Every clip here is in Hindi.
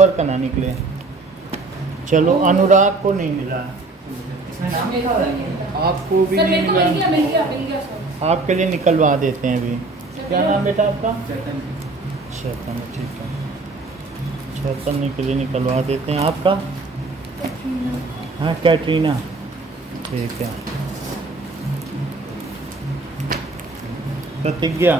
ऊपर का ना निकले। चलो अनुराग को नहीं मिला, इसमें नाम लिखा हुआ है आपको भी सर नहीं मेरे को मिला। मिल गया सर। आपके लिए निकलवा देते हैं अभी। क्या नाम बेटा आपका? चेतन। चेतन, ठीक है, चेतन के लिए निकलवा देते हैं। आपका? हाँ कैटरीना, ठीक है। प्रतिज्ञा,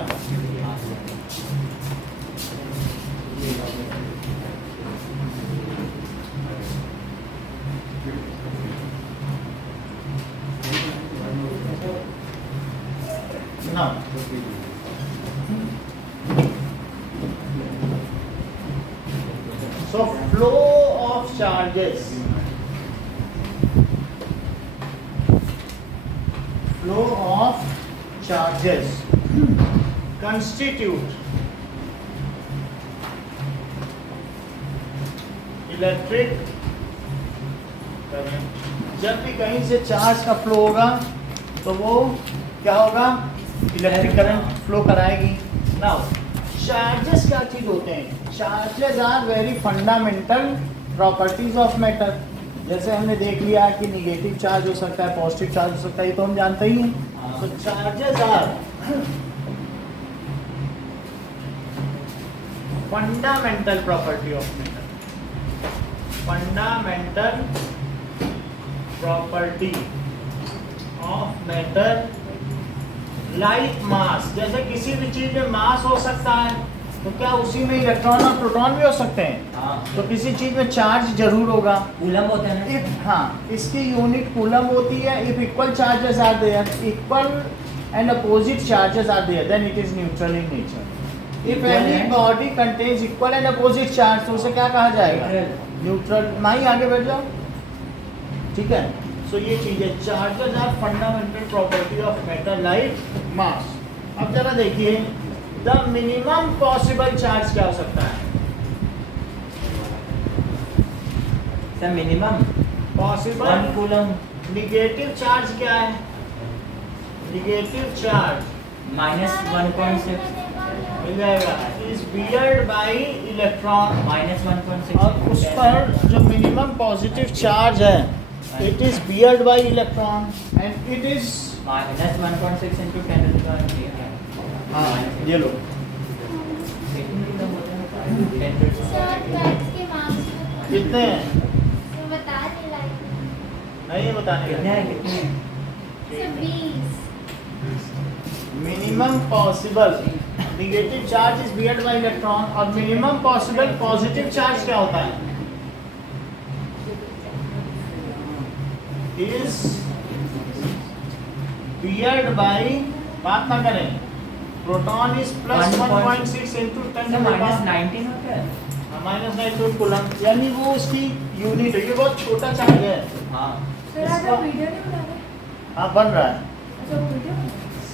ना so flow of charges, flow of charges constitute electric current. जब भी कहीं से चार्ज का फ्लो होगा तो वो क्या होगा? इलेक्ट्रिक करंट फ्लो कराएगी। नाउ चार्जेस क्या चीज होते हैं? Charges are very fundamental properties of matter. जैसे हमने देख लिया कि निगेटिव चार्ज हो सकता है, पॉजिटिव चार्ज हो सकता है, ये तो हम जानते ही हैं। तो charges are fundamental property of matter, fundamental property of matter like mass. जैसे किसी भी चीज में मास हो सकता है, तो क्या उसी में इलेक्ट्रॉन और प्रोटॉन भी हो सकते हैं? तो किसी चीज में चार्ज जरूर होगा। कूलम होता है ना? हाँ, इसकी यूनिट कूलम होती है। If equal charges are there, equal and opposite charges are there, then it is neutral in nature. If any body contains equal and opposite charge, तो उसे क्या कहा जाएगा? न्यूट्रल। माही आगे बढ़ जाओ, ठीक है। सो ये चीज है, charges are fundamental property of matter like mass. अब जरा देखिए, द मिनिमम पॉसिबल चार्ज क्या हो सकता है? Sir minimum possible 1 coulomb. Negative charge क्या है? निगेटिव चार्ज -1.6 मिल जाएगा, इज बियर्ड बाई इलेक्ट्रॉन। -1.6 और उस पर जो मिनिमम पॉजिटिव चार्ज है, it is beard by electron and it is -1.6 into 10⁻⁸ हाँ ये लो। कितने हैं? नहीं बताने का। Minimum possible negative charge is beard bye electron, और मिनिमम पॉसिबल पॉजिटिव चार्ज क्या होता है? इज बियर्ड बाय, बात ना करें, प्रोटॉन इज प्लस 1.6 into 10⁻⁻⁻। -19 होता है। -9 कूलम, यानी वो उसकी यूनिट है। ये बहुत छोटा चार्ज है। हाँ हाँ बन रहा है।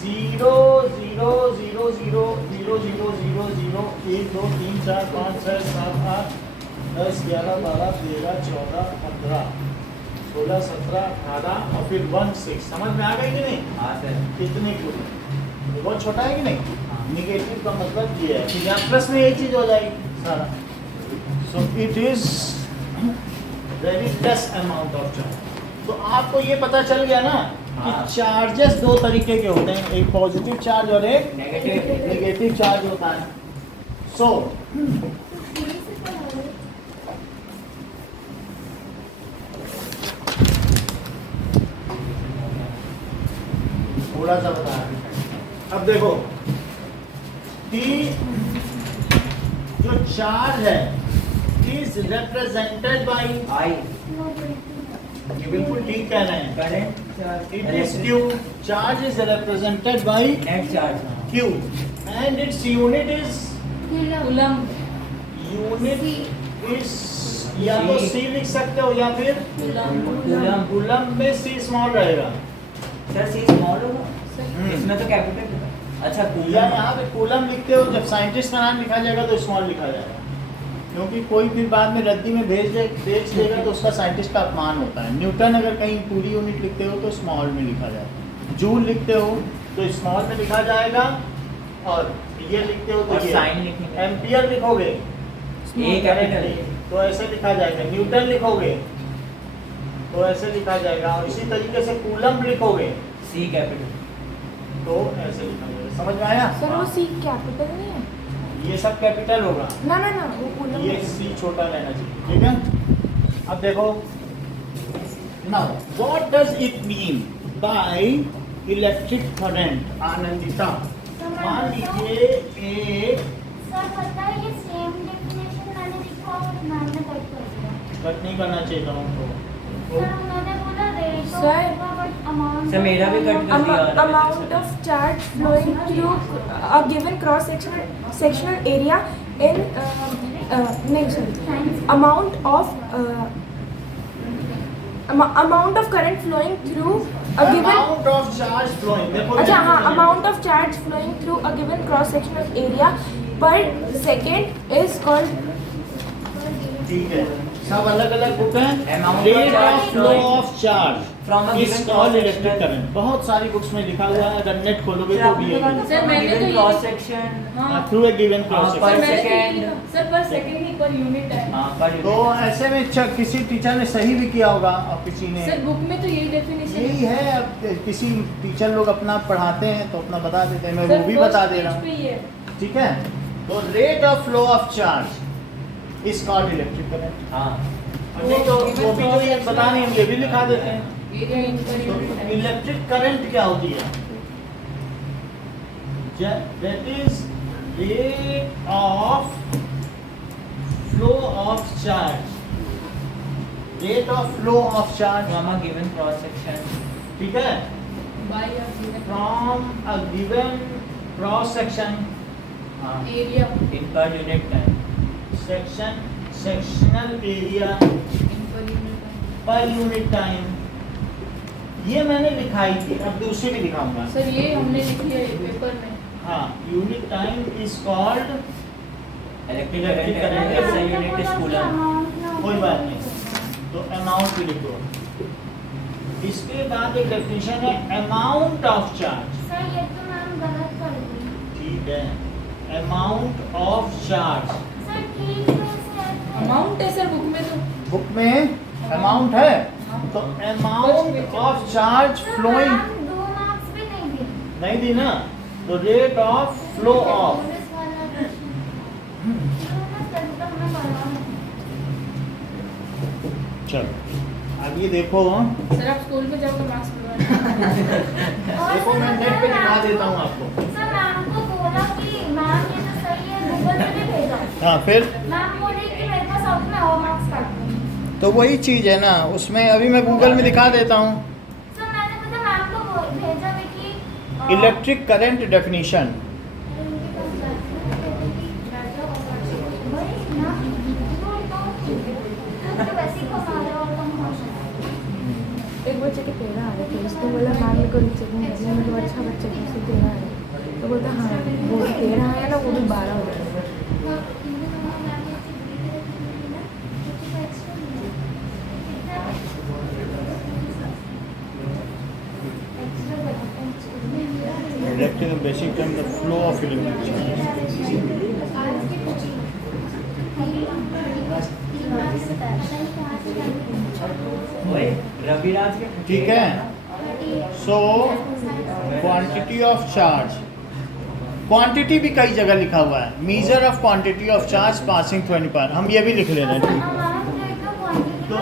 0 0 0 0 0 0 0 0 1 2 3 4 5 6 7 8 10 11 12 13 14 15 16 17 18 और फिर 1 6। समझ में आ गई कि नहीं? हाँ सर। कितने कूलम? ये बहुत छोटा है कि नहीं? निगेटिव का मतलब ये है कि यहाँ प्लस में एक चीज हो जाएगी सारा। So it is very less amount of charge. तो आपको ये पता चल गया ना कि चार्जेस दो तरीके के होते हैं, एक पॉजिटिव चार्ज और एक नेगेटिव चार्ज होता है। सो थोड़ा सा बताया। अब देखो कि जो चार्ज है इज रिप्रेजेंटेड बाई आई। ये बिल्कुल ठीक कह रहे हैं। Current it is Q. Charge is represented by net charge. Q and its unit is coulomb. Unit is या तो सी लिख सकते हो या फिर कूलम। कूलम में सी स्मॉल रहेगा। सर सी स्मॉल होगा, इसमें तो कैपिटल है। अच्छा या कूलम। यहाँ पे कूलम लिखते हो, जब साइंटिस्ट का नाम लिखा जाएगा तो स्मॉल लिखा जाएगा, क्योंकि कोई फिर बाद में रद्दी में बेच देगा तो उसका साइंटिस्ट का अपमान होता है। न्यूटन अगर कहीं पूरी यूनिट लिखते हो तो स्मॉल में लिखा जाएगा, जूल लिखते हो तो स्मॉल में लिखा जाएगा, और ये लिखते हो तो और साइन लिखने का एम्पियर लिखोगे ए कैपिटल। तो ऐसे लिखा जाएगा, न्यूटन लिखोगे तो ऐसे लिखा जाएगा, और इसी तरीके से कूलम लिखोगे C कैपिटल। तो ऐसे लिखा जाएगा। समझ में आया? सर वो सी कैपिटल नहीं है? ये सब कैपिटल होगा, ना ना ना वो कूलम ये सी छोटा रहना चाहिए, ठीक है। अब देखो, now what does it mean by electric current? Anandita, मान लीजिए एक सर पता है ये सेम डेफिनेशन मैंने लिखा और मैम ने कट कर दिया। कट नहीं करना चाहिए था उनको। सर उन्होंने बोला rate Sir, but amount sir मेरा भी कट कर दिया। amount of charge flowing through a given cross sectional area in नहीं sorry amount of current flowing through a given amount of charge flowing, देखो अच्छा हाँ amount of charge flowing through a given cross sectional area per second is called ठीक है, सब अलग अलग बुक हैं। Amount of rate of charge flow flowing of charge from a is given called cross electric sectional- current. बहुत सारी बुक्स में लिखा हुआ है, अगर नेट खोलोगे तो भी है सर, मैंने तो ये- क्रॉस सेक्शन। हाँ थ्रू ए गिवन क्रॉस हाँ, सर per मैंने second। लिखा, सर पर सेकंड ही पर यूनिट है। हाँ पर तो ऐसे में किसी टीचर ने सही भी किया होगा और किसी ने सर बुक में तो यही डेफिनेशन यही है। अब किसी टीचर लोग अपना पढ़ाते हैं तो अपना बता देते हैं, मैं वो भी बता दे रहा हूँ, ठीक है। तो rate of flow of charge is called electric current. हाँ नहीं तो वो भी जो ये बता रहे हैं ये भी लिखा देते हैं। एरिया इन पर तो यूनिट है। इलेक्ट्रिक करंट क्या होती है? That is rate of flow of charge, rate of flow of charge, from a given cross section. ठीक है, बाय या given from a given cross section, area in per unit time. Section, sectional area in per unit है। Per unit time. ये मैंने लिखाई थी, अब दूसरी भी दिखाऊंगा। सर ये हमने लिखी है पेपर में। हाँ, unit time is called, electric Electric current current is is a unit is coulomb. कोई बात नहीं, तो अमाउंट भी लिखो। इसके बाद एक डेफिनेशन है अमाउंट ऑफ चार्ज। सर ये तो मैम गलत कर दी। ठीक है, अमाउंट ऑफ चार्ज सर ठीक है सर। अमाउंट है सर बुक में तो। बुक में अमाउंट है, तो amount of charge sir, flowing ma'am 2 marks भी नहीं दी। नहीं दी ना, तो rate of flow of. Police वाला क्वेश्चन। तो हमें पढ़ा है। चलो अब ये देखो, सर आप स्कूल में जाओगे मार्क्स मिलवाने। और देखो सर मैं पता नेट है पे दिखा मैम देता को- हूँ आपको। सर मैम को बोला कि मैम ये तो सही है, गूगल पे भी भेजा। हाँ, फिर मैम बोली कि मेरे पास आउट में और मार्क्स काट दो। तो वही चीज़ है ना, उसमें अभी मैं गूगल में दिखा देता हूँ। सर मैंने पता मैम को भेजा भी कि इलेक्ट्रिक करंट डेफिनेशन, एक बच्चे के 13 आ रहे थे, उसने बोला मैम मेरे को रीचेक नहीं करना, मैं तो अच्छा बच्चे को उससे 13 आ रहे, तो बोलता हाँ वो भी 13 आया ना, वो भी 12 हो जाएगा। Electric basic term the flow of ओए रविराज के ठीक है। So quantity of charge, quantity भी कई जगह लिखा हुआ है, measure of quantity of charge passing through any part, हम ये भी लिख ले रहे हैं। ठीक, तो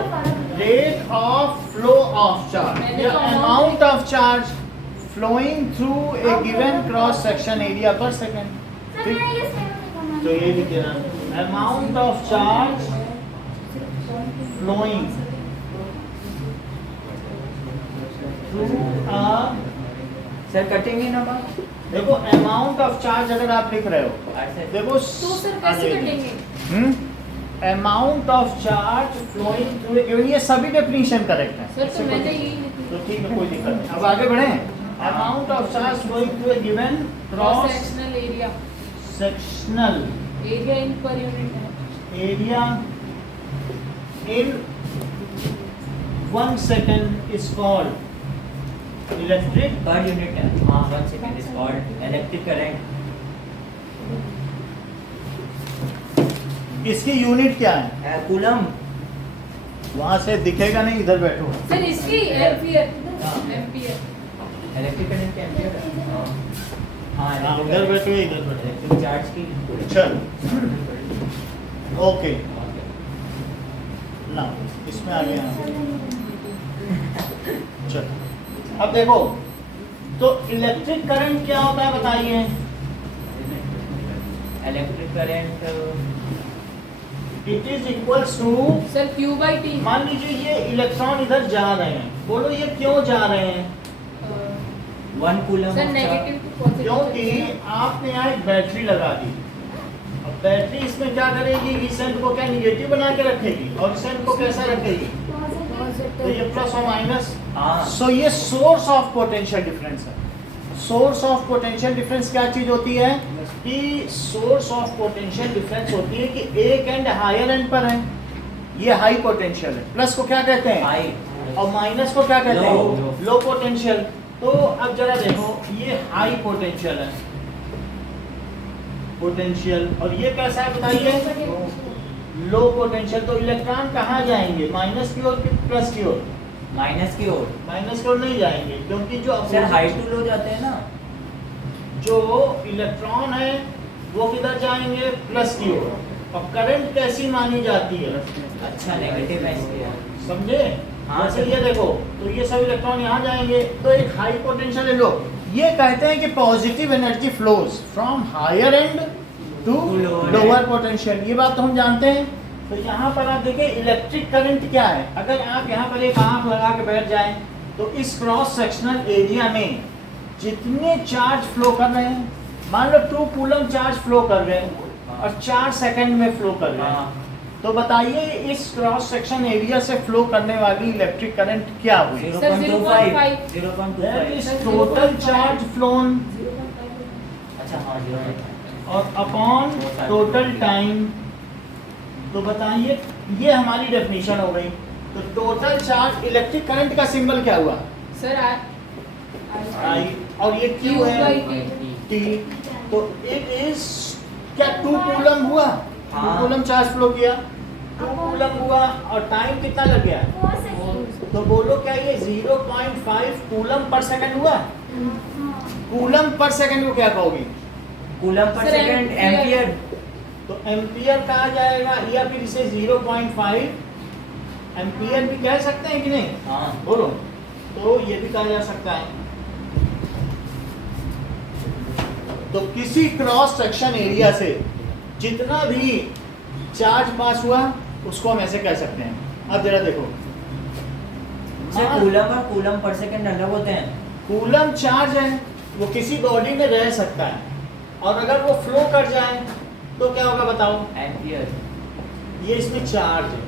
rate of flow of charge या amount of charge flowing through a given cross section area per second. ठीक, तो ये लिख देना, amount of charge flowing through a, sir कटेंगे ना बात। देखो अमाउंट ऑफ चार्ज अगर आप लिख रहे हो, ऐसे देखो तो सर कैसे कटेंगे? Amount of charge flowing through, क्योंकि ये सभी डेफिनेशन करेक्ट है। सर तो मैंने यही लिखी। तो ठीक है, कोई दिक्कत नहीं। अब आगे बढ़े। Amount of charge flowing through a given cross cross sectional area, sectional area in per unit है। Area in 1 second is called electric per unit है। हाँ 1 second is called electric current. इसकी यूनिट क्या है? कूलम। वहां से दिखेगा नहीं, इधर बैठो। सर इसकी एम्पियर एम्पियर इलेक्ट्रिक करंट के एम्पियर। हाँ, उधर बैठो या इधर बैठो। इलेक्ट्रिक चार्ज की। चल ओके ना, इसमें आ गया। चल अब देखो, तो इलेक्ट्रिक करंट क्या होता है बताइए? Electric current it is equals to, sir Q by T मान लीजिए ये इलेक्ट्रॉन इधर जा रहे हैं, बोलो ये क्यों जा रहे हैं? 1 coulomb. Sir negative to positive क्योंकि आपने यहाँ एक बैटरी लगा दी। अब बैटरी इसमें क्या करेगी? इस एंड को क्या निगेटिव बना के रखेगी और इस एंड को कैसा रखेगी? तो ये प्लस और माइनस। हाँ। सो ये सोर्स ऑफ पोटेंशियल डिफरेंस है। सोर्स ऑफ पोटेंशियल डिफरेंस क्या चीज होती है? कि सोर्स ऑफ पोटेंशियल डिफरेंस होती है कि एक एंड हायर एंड पर है, ये हाई पोटेंशियल है, प्लस को क्या कहते हैं? हाई। और माइनस को क्या कहते Low. हैं? Low potential. तो अब जरा देखो, ये हाई पोटेंशियल है, पोटेंशियल, और ये कैसा है बताइए? Low potential. तो इलेक्ट्रॉन कहाँ जाएंगे? माइनस की ओर कि प्लस की ओर? माइनस की ओर। माइनस की ओर नहीं जाएंगे, क्योंकि जो सर हाई टू लो जाते हैं ना। जो इलेक्ट्रॉन है वो किधर जाएंगे? प्लस की ओर। और करंट कैसी मानी जाती है? अच्छा नेगेटिव है इसके। समझे? हाँ, जैसे सर। ये देखो, तो ये सब इलेक्ट्रॉन यहाँ जाएंगे, तो एक हाई पोटेंशियल है। लो, ये कहते हैं कि positive energy flows from higher end to lower lower potential. ये बात तो हम जानते हैं। तो यहाँ पर आप देखिए इलेक्ट्रिक करंट क्या है। अगर आप यहाँ पर एक आंख लगा के बैठ जाएं, तो इस क्रॉस सेक्शनल एरिया में जितने चार्ज फ्लो कर रहे हैं, मान लो 2 कूलम चार्ज फ्लो कर रहे हैं और 4 सेकंड में फ्लो कर रहे हैं, तो बताइए इस क्रॉस सेक्शन एरिया से फ्लो करने वाली इलेक्ट्रिक करंट क्या हुई? 0.25। 0.25 0.25। Total charge phloem 0.5। अच्छा हाँ 0.5। और अपॉन टोटल टाइम। तो बताइए, ये हमारी डेफिनेशन हो गई। तो टोटल चार्ज, इलेक्ट्रिक करंट का सिंबल क्या हुआ? सर आई, और ये क्यू Q है by T टी। तो इट इज क्या 2 कूलम हुआ? 2 हाँ। कूलम चार्ज फ्लो किया, 2 कूलम हुआ, और टाइम कितना लग गया? 4 seconds। तो बोलो क्या ये 0.5 कूलम पर सेकंड हुआ? कूलम पर सेकंड को क्या कहोगी? Coulomb per sir, second ampere. Ampere. तो एम्पियर कहा जाएगा, या फिर इसे 0.5 एम्पियर भी कह सकते हैं कि नहीं? हाँ। बोलो, तो ये भी कहा जा सकता है। तो किसी क्रॉस सेक्शन एरिया से जितना भी चार्ज पास हुआ उसको हम ऐसे कह सकते हैं। अब जरा देखो, सर कूलम और कूलम पर सेकंड अलग होते हैं। कूलम चार्ज है, वो किसी बॉडी में रह सकता है, और अगर वो फ्लो कर जाए तो क्या होगा बताओ? एम्पियर। ये इसमें चार्ज है,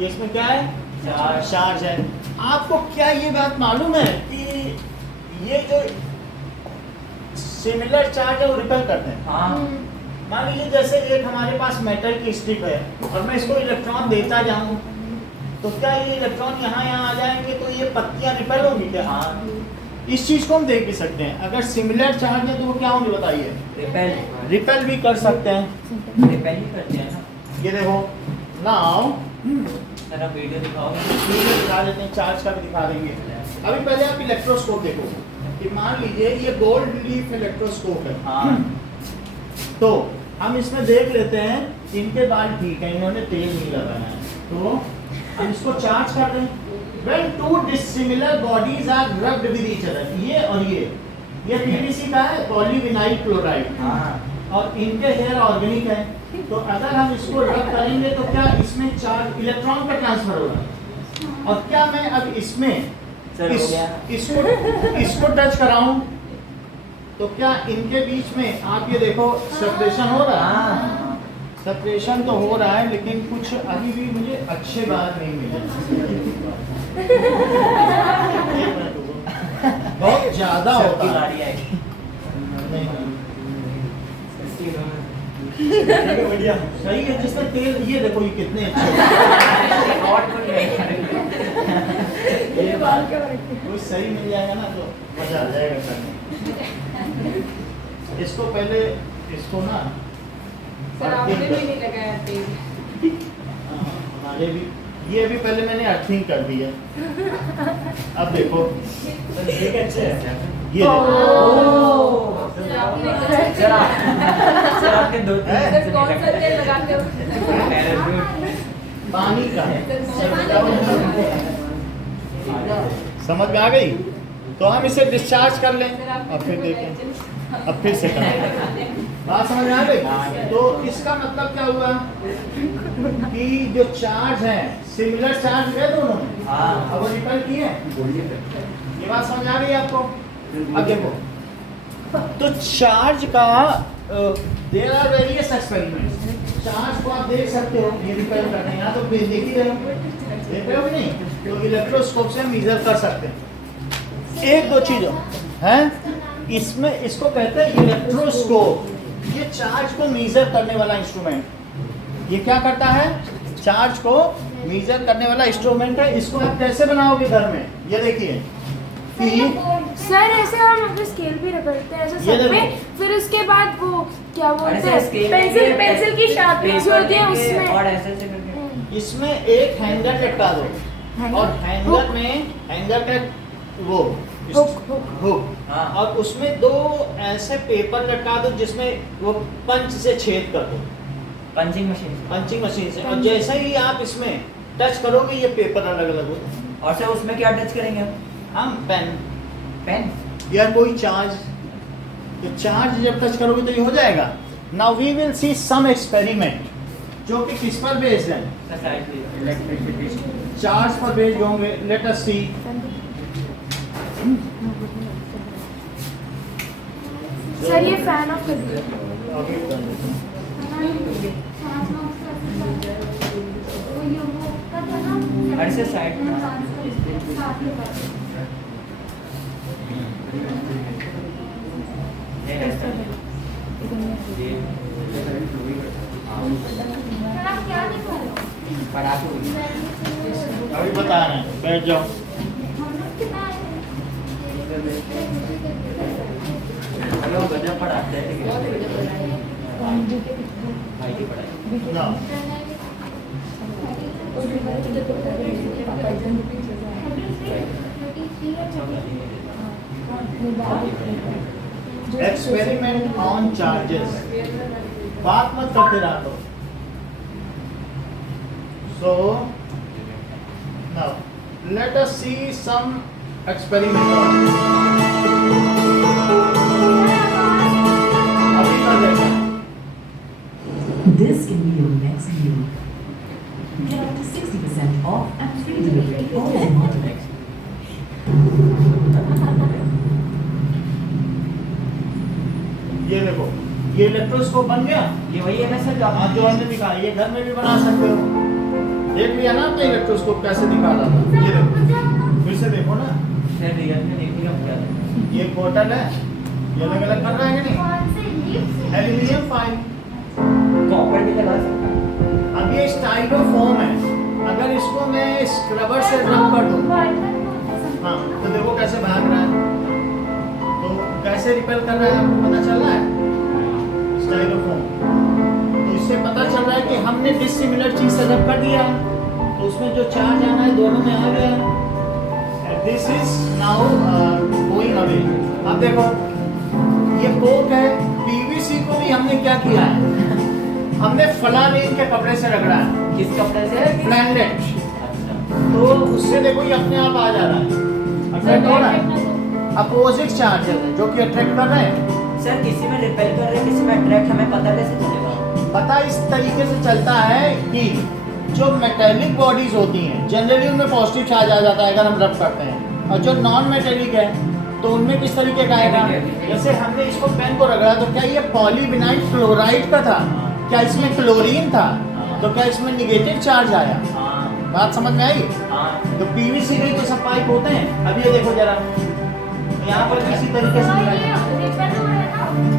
ये इसमें क्या है? चार्ज। चार्ज है। आपको क्या ये बात मालूम है कि ये जो सिमिलर चार्ज है वो रिपेल करते हैं? हाँ। मान लीजिए जैसे एक हमारे पास मेटल की स्ट्रिप है और मैं इसको इलेक्ट्रॉन देता जाऊं, तो क्या ये इलेक्ट्रॉन यहाँ आ जाएंगे तो ये पत्तियां रिपेल होंगी क्या? हाँ। इस चीज को हम देख भी सकते हैं। अगर सिमिलर चार्ज है तो वो क्या होंगे बताइए? रिपेल। रिपेल भी कर सकते हैं। रिपेल ही करते हैं ना। ये देखो, नाउ सर आप वीडियो दिखाओगे? वीडियो दिखा देते हैं, चार्ज का भी दिखा देंगे। अभी पहले आप इलेक्ट्रोस्कोप देखो कि मान लीजिए ये गोल्ड लीफ इलेक्ट्रोस्कोप है। हाँ। तो हम इसमें देख लेते हैं, इनके बाल ठीक है, इन्होंने तेल नहीं लगाया है, तो हम इसको चार्ज कर दें। When two dissimilar bodies are rubbed with each other, ये और ये PVC का है, पॉलीविनाइल क्लोराइड, हाँ। और इनके हेयर ऑर्गेनिक है। तो अगर हम इसको रब करेंगे तो क्या इसमें चार्ज इलेक्ट्रॉन का ट्रांसफर होगा? और क्या मैं अब इसमें सर हो गया। इसको टच कराऊं तो क्या इनके बीच में आप ये देखो सेपरेशन हो रहा है? हाँ। सेपरेशन तो हो रहा है, लेकिन कुछ अभी भी मुझे अच्छे बात नहीं मिले। एक मिनट रुको। बहुत ज्यादा सबकी होता है। बारी आएगी। बढ़िया सही है, जिसमें तेल, ये देखो ये कितने अच्छे और कोई नहीं। ये बात कोई सही मिल जाएगा ना तो मजा आ जाएगा करने। इसको पहले, इसको ना सर आपने भी नहीं लगाया तेल। हमारे भी ये अभी पहले मैंने अर्थिंग कर दी है। अब देखो ठीक है, अच्छे हैं ये देखो सर आपने सर आपके दो तीन हैं? सर कौन सा तेल लगाते हो? पानी का है। समझ में आ गई? तो हम इसे डिस्चार्ज कर लें। अब फिर देखें, अब फिर से करें। बात समझ में आ गई? तो इसका मतलब क्या हुआ कि जो चार्ज है सिमिलर चार्ज है दोनों में, हाँ। अब वो रिपेल किए। ये बात समझ आ गई आपको? अब देखो तो चार्ज का there are various experiments. Charge को आप देख सकते हो, ये रिपेल करने हैं, यहाँ तो देख ही रहे हो, देख रहे हो कि नहीं? तो इलेक्ट्रोस्कोप से मेजर कर सकते हैं। एक दो चीजों हैं इसमें, इसको कहते हैं इलेक्ट्रोस्कोप। ये चार्ज को मेजर करने वाला इंस्ट्रूमेंट, ये क्या करता है? चार्ज को मेजर करने वाला इंस्ट्रूमेंट है। इसको आप कैसे बनाओगे घर में? ये देखिए कि सर ऐसे हम अपने स्केल भी रगड़ते हैं ऐसे ये सब पे, देखो। फिर उसके बाद वो क्या अरे बोलते सर, हैं scale पेंसिल लेके पेंसिल की शार्पनेस पेपर होती है लेके उसमें। और ऐसे ऐसे करके इसमें एक हैंगर लटका दो और हैंगर में हैंगर का वो हुक, हुक। हुक हाँ। और उसमें दो ऐसे पेपर लटका दो जिसमें वो पंच से छेद कर दो, पंचिंग मशीन पंचिंग मशीन से। और जैसे ही आप इसमें टच करोगे ये पेपर अलग अलग हो। और सर उसमें क्या टच करेंगे हम पेन पेन या कोई चार्ज, तो चार्ज जब टच करोगे तो ये हो जाएगा। Now we will see some experiment जो कि किस पर बेस्ड है? इलेक्ट्रिसिटी चार्ज पर बेस्ड होंगे। Let us see. सर ये फैन ऑफ कर दिया। अरे सर साइड अभी बता रहे हैं, बैठ जाओ। हेलो गजब पढ़ाते हैं भाई की पढ़ाई ना एक्सपेरिमेंट ऑन चार्जेस। बात मत करते रहा करो। सो नाउ लेट अस सी सम एक्सपेरिमेंट। अभी कर देते हैं। This can be your next meal. Get up to 60% off and free delivery all tomorrow. ये देखो, ये इलेक्ट्रोस्कोप बन गया। ये वही है ना सर जो आप जो हमने दिखाया, ये घर में भी बना सकते हो। देख लिया ना आपने इलेक्ट्रोस्कोप कैसे दिखा रहा था? ये देखो, फिर से देखो ना, सर रियल में देखिएगा क्या है। ये बोतल है, ये अलग अलग कर रहा है कि नहीं? Aluminium file. कॉपर भी लगा सकता है। अब ये स्टाइलोफोम है, अगर इसको मैं स्क्रबर से रब कर दूं, हाँ, तो देखो कैसे भाग रहा है। तो कैसे रिपेल कर रहा है आपको पता चल रहा है? स्टाइलोफोम। तो इससे पता चल रहा है कि हमने डिसिमिलर चीज से रब कर दिया, तो उसमें जो चार्ज आना है दोनों में आ गया। This is now going away. अब देखो ये कोक है, पीवीसी को भी हमने क्या किया है? हमने फलानीन के कपड़े से रगड़ा है। किस कपड़े से? ब्लैंडेड। अच्छा तो उससे देखो ये अपने आप आ जा रहा है, अट्रैक्ट हो रहा है। अपोजिट चार्जेस है जो कि अट्रैक्ट कर रहे हैं। सर किसी में रिपेल कर रहे हैं किसी में अट्रैक्ट, हमें पता कैसे चलेगा? पता इस तरीके से चलता है कि जो मेटेलिक बॉडीज होती हैं जनरली उनमें पॉजिटिव चार्ज आ जाता है अगर हम रब करते हैं, और जो नॉन मेटेलिक है तो उनमें किस तरीके का आएगा? जैसे हमने इसको पेन को रगड़ा तो क्या ये पॉलीविनाइल क्लोराइड का था? क्या इसमें क्लोरीन था? तो क्या इसमें निगेटिव चार्ज आया? हाँ बात समझ में आई? हाँ तो पीवीसी नहीं तो सब पाइप होते हैं। अब ये देखो जरा, यहाँ पर किसी तरीके से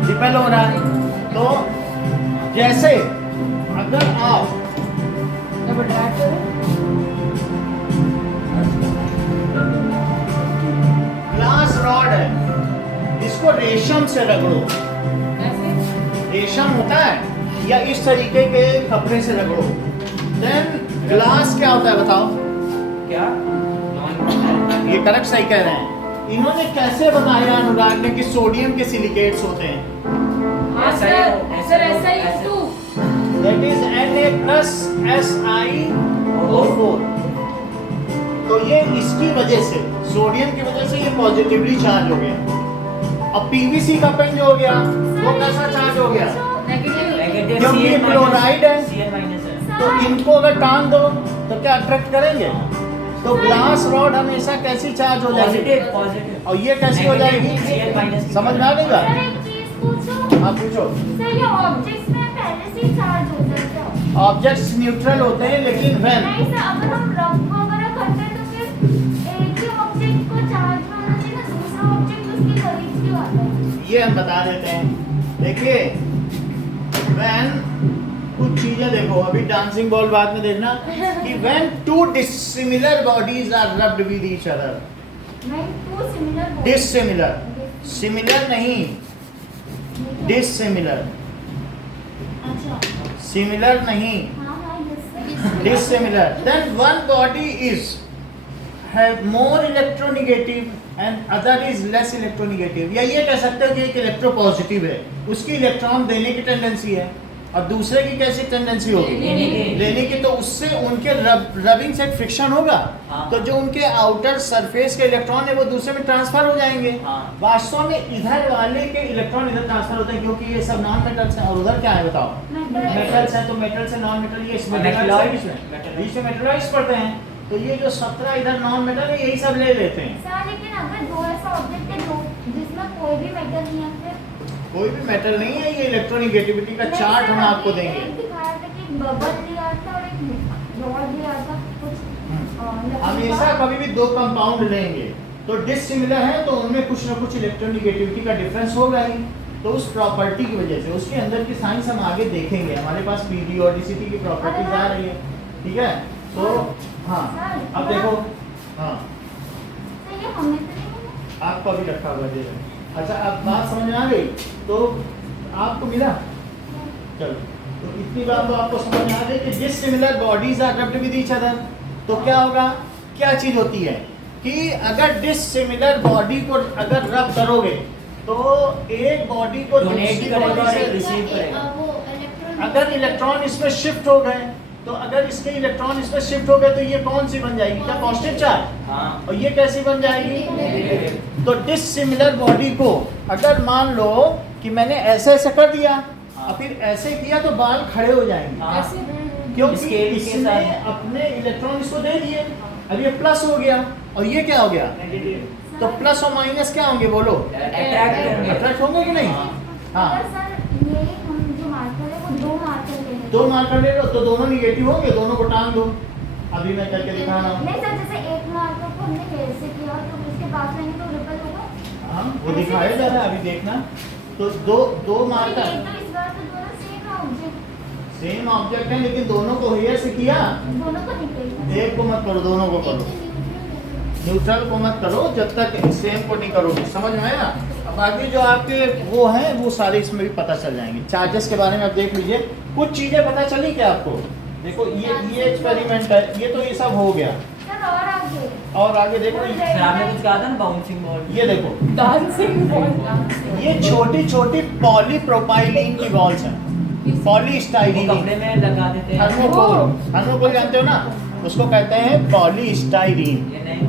रिपेल हो रहा है। तो जैसे अगर आप ग्लास रॉड है, इसको रेशम से रगड़ो, ऐसे रेशम होता है या इस तरीके के कपड़े से रगड़ो। देन ग्लास क्या होता है बताओ? क्या? ये करेक्ट सही कह रहे हैं। इन्होंने कैसे बताया अनुराग ने कि सोडियम के सिलिकेट्स होते हैं? हाँ sir SiO2 that is Na+SiO4। तो ये इसकी वजह से, सोडियम की वजह से ये पॉजिटिवली चार्ज हो गया। अब पीवीसी का पेन जो हो गया वो कैसा चार्ज हो गया? नेगेटिव। क्योंकि ये क्लोराइड है। Cl- है। तो इनको अगर टांग दो तो क्या अट्रैक्ट करेंगे? तो ग्लास रॉड हमेशा कैसी चार्ज हो जाएगी? Positive positive. और ये कैसी हो जाएगी? Cl- समझ में आ गई बात? सर एक चीज पूछो। हाँ पूछो। सर ये ऑब्जेक्ट्स में पहले से ही चार्ज होता है क्या? ऑब्जेक्ट्स न्यूट्रल होते हैं लेकिन व्हेन नहीं सर, अगर हम रब वगैरह करते हैं तो फिर एक ही ऑब्जेक्ट को चार्ज में होना चाहिए ना, दूसरा ऑब्जेक्ट उसके करीब क्यों आता है? ये हम बता देते हैं। देखिए व्हेन कुछ चीजें देखो, अभी डांसिंग बॉल बाद में देखना कि when two dissimilar bodies are rubbed with each other. नहीं, टू सिमिलर डिसिमिलर, सिमिलर नहीं, डिसिमिलर, अच्छा सिमिलर नहीं, हाँ हाँ yes sir. dissimilar, then one body is have more electronegative and other is less electronegative। या ये कह सकते हो कि एक इलेक्ट्रोपॉजिटिव है, उसकी इलेक्ट्रॉन देने की टेंडेंसी है और दूसरे की कैसी टेंडेंसी होगी? लेने की। तो उससे उनके रबिंग से फ्रिक्शन होगा। हाँ। तो जो उनके आउटर सरफेस के इलेक्ट्रॉन है वो दूसरे में ट्रांसफर हो जाएंगे। हाँ। वास्तव में इधर वाले के इलेक्ट्रॉन इधर ट्रांसफर होते हैं क्योंकि ये सब नॉन मेटल्स हैं। और उधर क्या है बताओ? मेटल्स है। तो मेटल से नॉन मेटल, ये Metalloids बीच में मेटलॉइड्स पढ़ते हैं। तो ये जो 17 इधर नॉन मेटल है यही सब ले लेते हैं। सर लेकिन अगर दो ऐसा ऑब्जेक्ट है दो जिसमें कोई भी मेटल नहीं है फिर कोई भी मेटल नहीं है। ये इलेक्ट्रोनिगेटिविटी का नहीं चार्ट सर, हम आपको अभी देंगे। एक दिखाया था कि एक बबल लिया था और एक रॉड लिया था कुछ हमेशा कभी भी दो कंपाउंड लेंगे तो डिसिमिलर है तो उनमें कुछ ना कुछ इलेक्ट्रोनिगेटिविटी का डिफरेंस होगा ही। तो उस प्रॉपर्टी की वजह से उसके अंदर की साइंस हम आगे देखेंगे। हमारे पास पीरियोडिसिटी की प्रॉपर्टीज आ रही है, ठीक है? तो हाँ अब देखो, हाँ सर ये हमें तो नहीं मिला। आपको अभी रखा हुआ दे रहे। अच्छा अब बात समझ में आ गई? तो आपको मिला? चलो, तो इतनी बात तो आपको समझ में आ गई कि dissimilar bodies are rubbed with each other. तो क्या होगा? क्या चीज होती है कि अगर डिसिमिलर बॉडी को अगर रब करोगे तो एक बॉडी को Donate दूसरी करेगा body और से- एक receive करेगा। अगर इलेक्ट्रॉन इसमें शिफ्ट हो गए तो अगर इसके इलेक्ट्रॉन इसमें शिफ्ट हो गए तो ये कौन सी बन जाएगी? क्या पॉजिटिव चार्ज? हाँ। और ये कैसी बन जाएगी? तो डिसिमिलर बॉडी को अगर मान लो कि मैंने ऐसे ऐसे कर दिया और फिर ऐसे किया तो बाल खड़े हो जाएंगे। हाँ। क्योंकि Scale के इसने साथ। अपने इलेक्ट्रॉन इसको दे दिए। अब ये प्लस हो गया और ये क्या हो गया? तो प्लस और माइनस क्या होंगे बोलो? अट्रैक्ट होंगे कि नहीं? हाँ। अगर सर ये हम जो मार्कर है वो दो मार्कर ले लें। दो मार्कर ले लो तो दोनों निगेटिव होंगे, दोनों को टांग दो। अभी मैं करके दिखा रहा हूँ। नहीं सर, जैसे एक मार्कर को हमने ऐसे किया तो उसके पास रहेंगे तो रिपल होगा। हाँ वो दिखाया जा रहा है, अभी देखना। तो दो ये मार्कर तो इस बार तो दोनों सेम ऑब्जेक्ट, सेम ऑब्जेक्ट है लेकिन दोनों को हेयर से किया। दोनों को निकलेगा। एक को मत करो, दोनों को करो। न्यूट्रल को मत करो जब तक सेम को नहीं करोगे। समझ में आया? अब बाकी जो आपके वो हैं वो सारे इसमें भी पता चल जाएंगे। चार्जेस के बारे में आप देख लीजिए। कुछ चीजें पता चली क्या आपको? देखो ये एक्सपेरिमेंट है, ये तो ये सब हो गया। सर और आगे और आगे देखो फिर आपने कुछ कहा था ना बाउंसिंग बॉल। ये देखो, डांसिंग बॉल। ये छोटी छोटी पॉलीप्रोपाइलीन की बॉल्स हैं। वो पॉलीस्टाइरीन, कपड़े में लगा देते हैं। थर्मोकोल, थर्मोकोल जानते हो ना? उसको कहते हैं पॉलीस्टाइरीन। ये नहीं।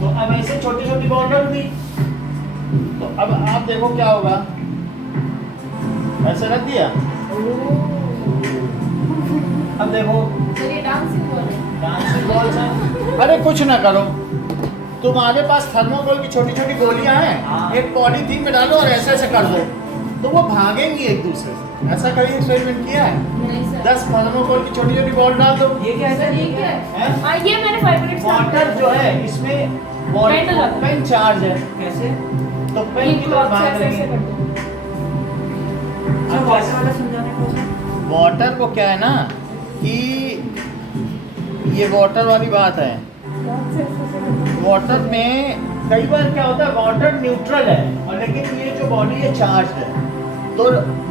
तो अब ऐसे छोटी छोटी बॉल रख दी तो अब आप देखो क्या होगा। ऐसे रख दिया, अब देखो सर ये डांसिंग बॉल है। डांसिंग बॉल्स हैं। अरे कुछ ना करो, तुम्हारे पास थर्मोकोल की छोटी छोटी गोलियां हैं, हाँ। एक पॉलीथीन में डालो और ऐसे ऐसे कर दो तो वो भागेंगी एक दूसरे से। ऐसा कभी एक्सपेरिमेंट किया है? नहीं सर। 10 थर्मोकोल की छोटी छोटी बॉल डाल दो। ये क्या है सर सर? ये क्या है? हैं? हाँ ये मैंने 5 मिनट्स वाटर जो है इसमें Pendle होता है। पेन चार्ज है कैसे? तो ये पेन की तरफ क्लॉक से भाग ऐसे रही ऐसे है। कर दो। सर वाटर वाला समझाने को सर। वाटर को क्या है ना कि ये वाटर वाली बात है। क्लॉक से ऐसे ऐसे कर दो। वाटर में कई बार क्या होता है, वाटर न्यूट्रल है और लेकिन ये जो बॉडी है चार्ज है। तो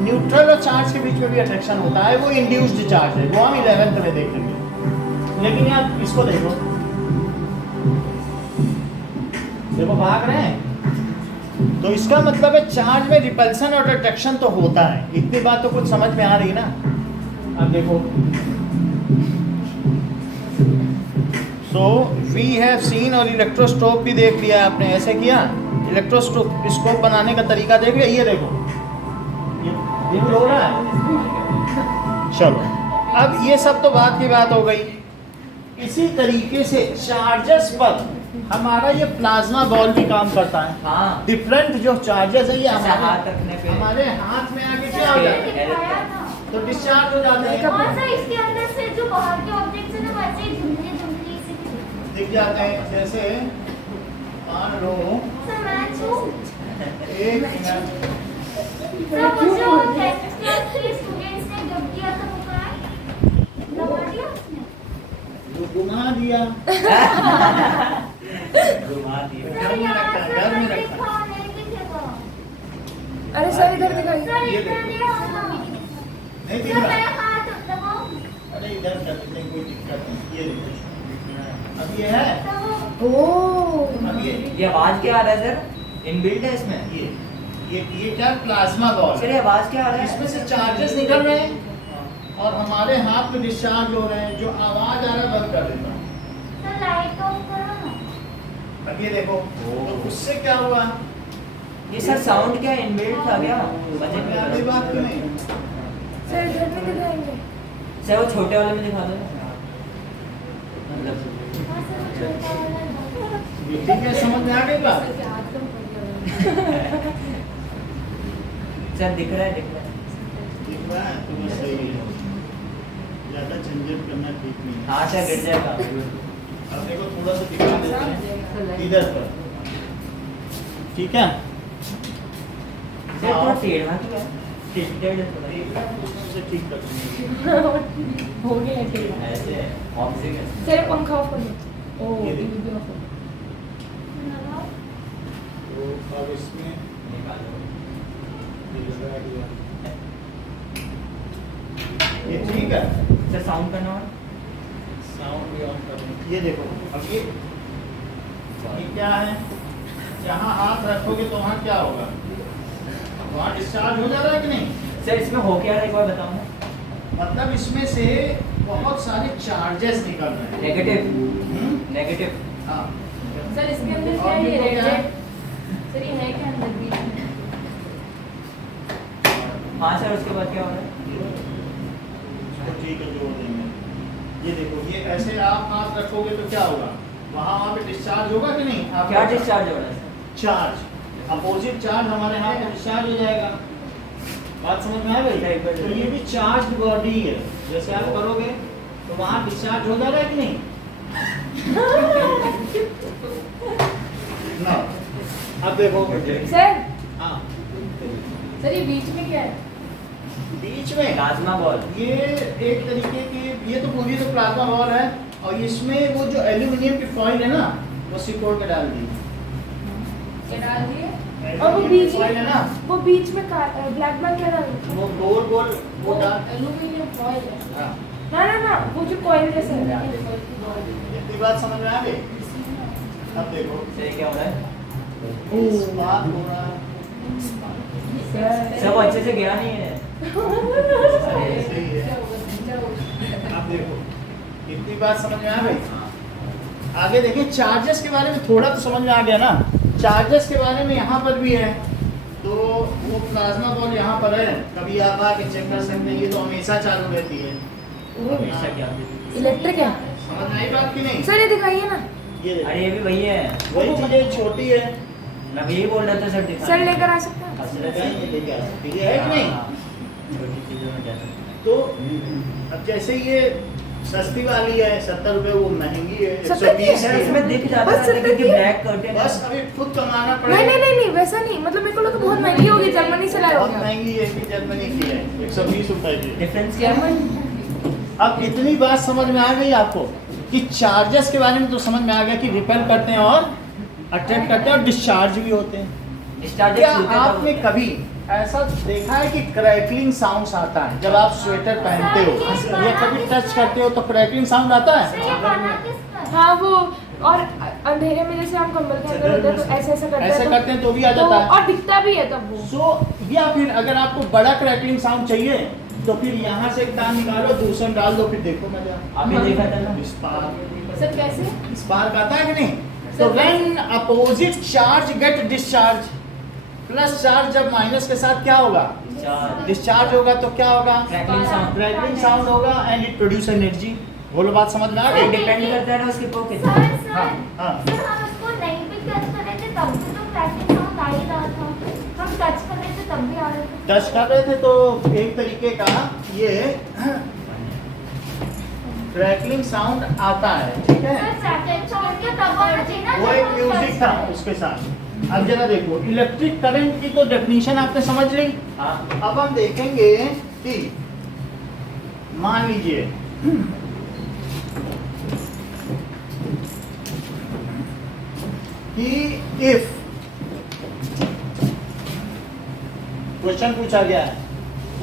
न्यूट्रल और चार्ज के बीच में भी अट्रैक्शन होता है, वो इंड्यूस्ड चार्ज है, वो हम 11th में देखेंगे। लेकिन यार इसको देखो, देखो भाग रहे हैं, तो इसका मतलब है चार्ज में रिपल्सन और अट्रैक्शन तो होता है। इतनी बात तो कुछ समझ में आ रही ना। अब देखो, सो वी हैव सीन, और इलेक्ट्रोस्कोप भी देख लिया है आपने, ऐसे किया इलेक्ट्रोस्कोप बनाने का तरीका देख लिया। ये देखो, ये हो रहा है। चलो, अब ये सब तो बात की बात हो गई। इसी तरीके से चार्जेस पर हमारा ये प्लाज्मा बॉल भी काम करता है। हाँ। डिफरेंट जो चार्जेस है ये ऐसे हाथ रखने पे हमारे हाथ में आके क्या हो जाता है, दिखाया था। तो डिस्चार्ज हो जाते हैं, कौन सा इसके अंदर से जो बाहर के ऑब्जेक्ट्स है ना वैसे ही धुंधली धुंधली से दिख जाते हैं। जैसे मान लो सर मैं छू एक मिनट, सर वो जो 10th क्लास के स्टूडेंट्स ने गिफ्ट दिया था वो कहाँ है? लगा दिया उसने? जो घुमा दिया, घुमा दिया। सर यहाँ घर में सर रखा। दिखा नहीं दिखेगा। अरे सर इधर दिखाइए। सर ये इधर देखो। दिखा ना। नहीं दिख सर रहा। मेरा हाथ दबाओ। अरे इधर करने में कोई दिक्कत नहीं, ये देखो, अब ये है, सर वो ओह अब ये आवाज क्या आ रहा है सर? इनबिल्ट है इसमें? ये क्या प्लाज्मा बॉल सर ये आवाज क्या आ रहा है? इसमें से चार्जेस निकल रहे हैं और हमारे हाथ में डिस्चार्ज हो रहे हैं। जो आवाज आ रहा है बंद कर देता हूँ। सर लाइट ऑफ करो ना। अब ये देखो, तो उससे क्या हुआ, ये सर साउंड क्या इनबिल्ट था क्या? समझ में आ गई बात क्यों नहीं? सर इधर भी दिखाएंगे। सर वो छोटे वाले में दिखा दो ना। मतलब हाँ सर वो छोटा वाला है। ये ठीक है, समझ में आ गई बात। सर दिख रहा है, दिख रहा है। दिख रहा है तो बस सही है, ज़्यादा झंझट करना ठीक नहीं है। हाँ सर गिर जाएगा। अब देखो थोड़ा सा दिखा देते हैं इधर पर, ठीक है। सर थोड़ा टेढ़ा क्यों है? टेढ़ है थोड़ा। ठीक है, उससे ठीक कर देंगे। हो गया ठीक है। ऐसे ऑप्सिंग है। सर पंखा ऑफ कर दो। ओह ये ये देखो। भी ऑफ हो लगाओ। तो अब इसमें निकालो। ये लगा दिया, ये ठीक है। सर साउंड करना और साउंड भी ऑन कर देंगे। ये देखो, अब ये क्या है, जहाँ हाथ रखोगे तो वहाँ क्या होगा, वहाँ डिस्चार्ज हो जा रहा है कि नहीं? सर इसमें हो क्या रहा है एक बार बताओ ना। मतलब इसमें से बहुत सारे चार्जेस निकल रहे हैं। नेगेटिव, हम्म? नेगेटिव। हाँ, सर इसके अंदर क्या और है, ये देखो क्या है? रेड सर ये है क्या अंदर बीच में? हाँ सर उसके बाद क्या हो रहा है? तो ठीक है, जोड़ देंगे। ये देखो, ये ऐसे आप हाथ रखोगे तो क्या होगा, वहाँ पे डिस्चार्ज होगा कि नहीं? आप क्या डिस्चार्ज हो रहा है सर? चार्ज, अपोजिट चार्ज हमारे हाथ में डिस्चार्ज हो जाएगा। बात समझ में आ गई? तो ये भी चार्ज बॉडी है, जैसे आप करोगे तो वहाँ डिस्चार्ज हो जा रहा है कि नहीं? ना, अब देखो, सर हाँ, सर ये बीच में क्या है? बीच में प्लाज्मा बॉल। ये एक तरीके की, ये तो पूरी तो प्लाज्मा बॉल है, और इसमें वो जो एल्यूमिनियम की फॉइल है ना, वो सिकोड़ के डाल दी। क्या डाल दिए? और वो बीच फॉइल है में ना, वो बीच में ब्लैक मैन क्या डाल रखा है? वो गोल गोल वो डाल। एल्यूमिनियम फॉइल है। हाँ, ना ना ना वो जो कॉइल जैसा है। इतनी बात समझ में आ गई? अब देखो, सर ये क्या हो रहा है? इस बात हो रहा है, सर वो अच्छे से गया नहीं है। सही है। अब देखो, इतनी बात समझ में आ गई? आगे देखिए, चार्जेस के बारे में थोड़ा तो समझ में आ गया ना। चार्जेस के बारे में यहाँ पर भी है, तो वो प्लाज्मा बॉल यहाँ पर है, कभी आप आके चेक कर सकते हैं। ये तो हमेशा चालू रहती है। हमेशा क्या? इलेक्ट्रिक है। समझ में आई बात की नहीं? सर ये दिखाइए ना। ये देखो, अरे ये भी वही है। वही चीजें छोटी है। मैं भी यही बोल रहा था सर दिखा। सर लेकर आ सकते हैं। लगाएंगे, लेके आ सकते हैं। ये है कि नहीं? छोटी चीजों में जा सकते हैं। तो अब जैसे ये सस्ती वाली है 70 रुपए, वो महंगी है 70 की है? 120 सर की इसमें है। दिख जाता बस है 70 क्योंकि की है? ब्लैक कर्टेन बस अभी खुद कमाना नहीं पड़ेगा। नहीं नहीं नहीं वैसा नहीं, मतलब मेरे को लगा बहुत महंगी होगी, जर्मनी से लाया बहुत होगा। महंगी है कि जर्मनी की है, 120 रुपए की। डिफरेंस क्या है? अब इतनी बात समझ में आ गई आपको कि चार्जेस के बारे में तो समझ में आ गया कि रिपेल करते हैं और अट्रैक्ट करते हैं और डिस्चार्ज भी होते हैं। डिस्चार्ज क्या आपने कभी ऐसा देखा है कि क्रैकलिंग साउंड्स आता है जब आप स्वेटर पहनते हो या कभी टच करते हो तो क्रैकलिंग साउंड आता सर है। ये बना किसका है? हाँ वो, और अंधेरे में जैसे हम कंबल के अंदर होते हैं तो ऐसे ऐसे करते ऐसे हैं करते हैं तो भी आ तो जाता है। और दिखता भी है तब वो। सो या फिर अगर आपको बड़ा क्रैकलिंग साउंड चाहिए तो फिर यहाँ से एक तार निकालो, दूसरा में डाल दो, फिर देखो मजा। अभी देखा था ना स्पार्क सर कैसे? स्पार्क आता है कि नहीं? तो when opposite charge get discharge, plus charge जब माइनस के साथ क्या होगा? चार डिस्चार्ज होगा तो क्या होगा? क्रैकलिंग साउंड क्रैकलिंग साउंड होगा एंड इट प्रोड्यूस एनर्जी। बोलो बात समझ में आ गई? डिपेंड करता है ना उसके पॉकेट सर में। सर हाँ, हाँ। सर हम उसको नहीं भी टच कर रहे थे तब भी तो क्रैकिंग साउंड आ ही रहा था, हम टच कर रहे थे तब भी आ रहे थे। टच कर रहे थे तो एक तरीके का ये क्रैकलिंग साउंड आता है, ठीक है? सर क्रैकिंग साउंड के तब आना चाहिए ना वो जब एक हम म्यूजिक touch था कर रहे थे। उसके साथ। अब जरा देखो, इलेक्ट्रिक करंट की तो डेफिनेशन आपने समझ ली। हाँ अब हम देखेंगे कि मान लीजिए कि इफ क्वेश्चन पूछा गया है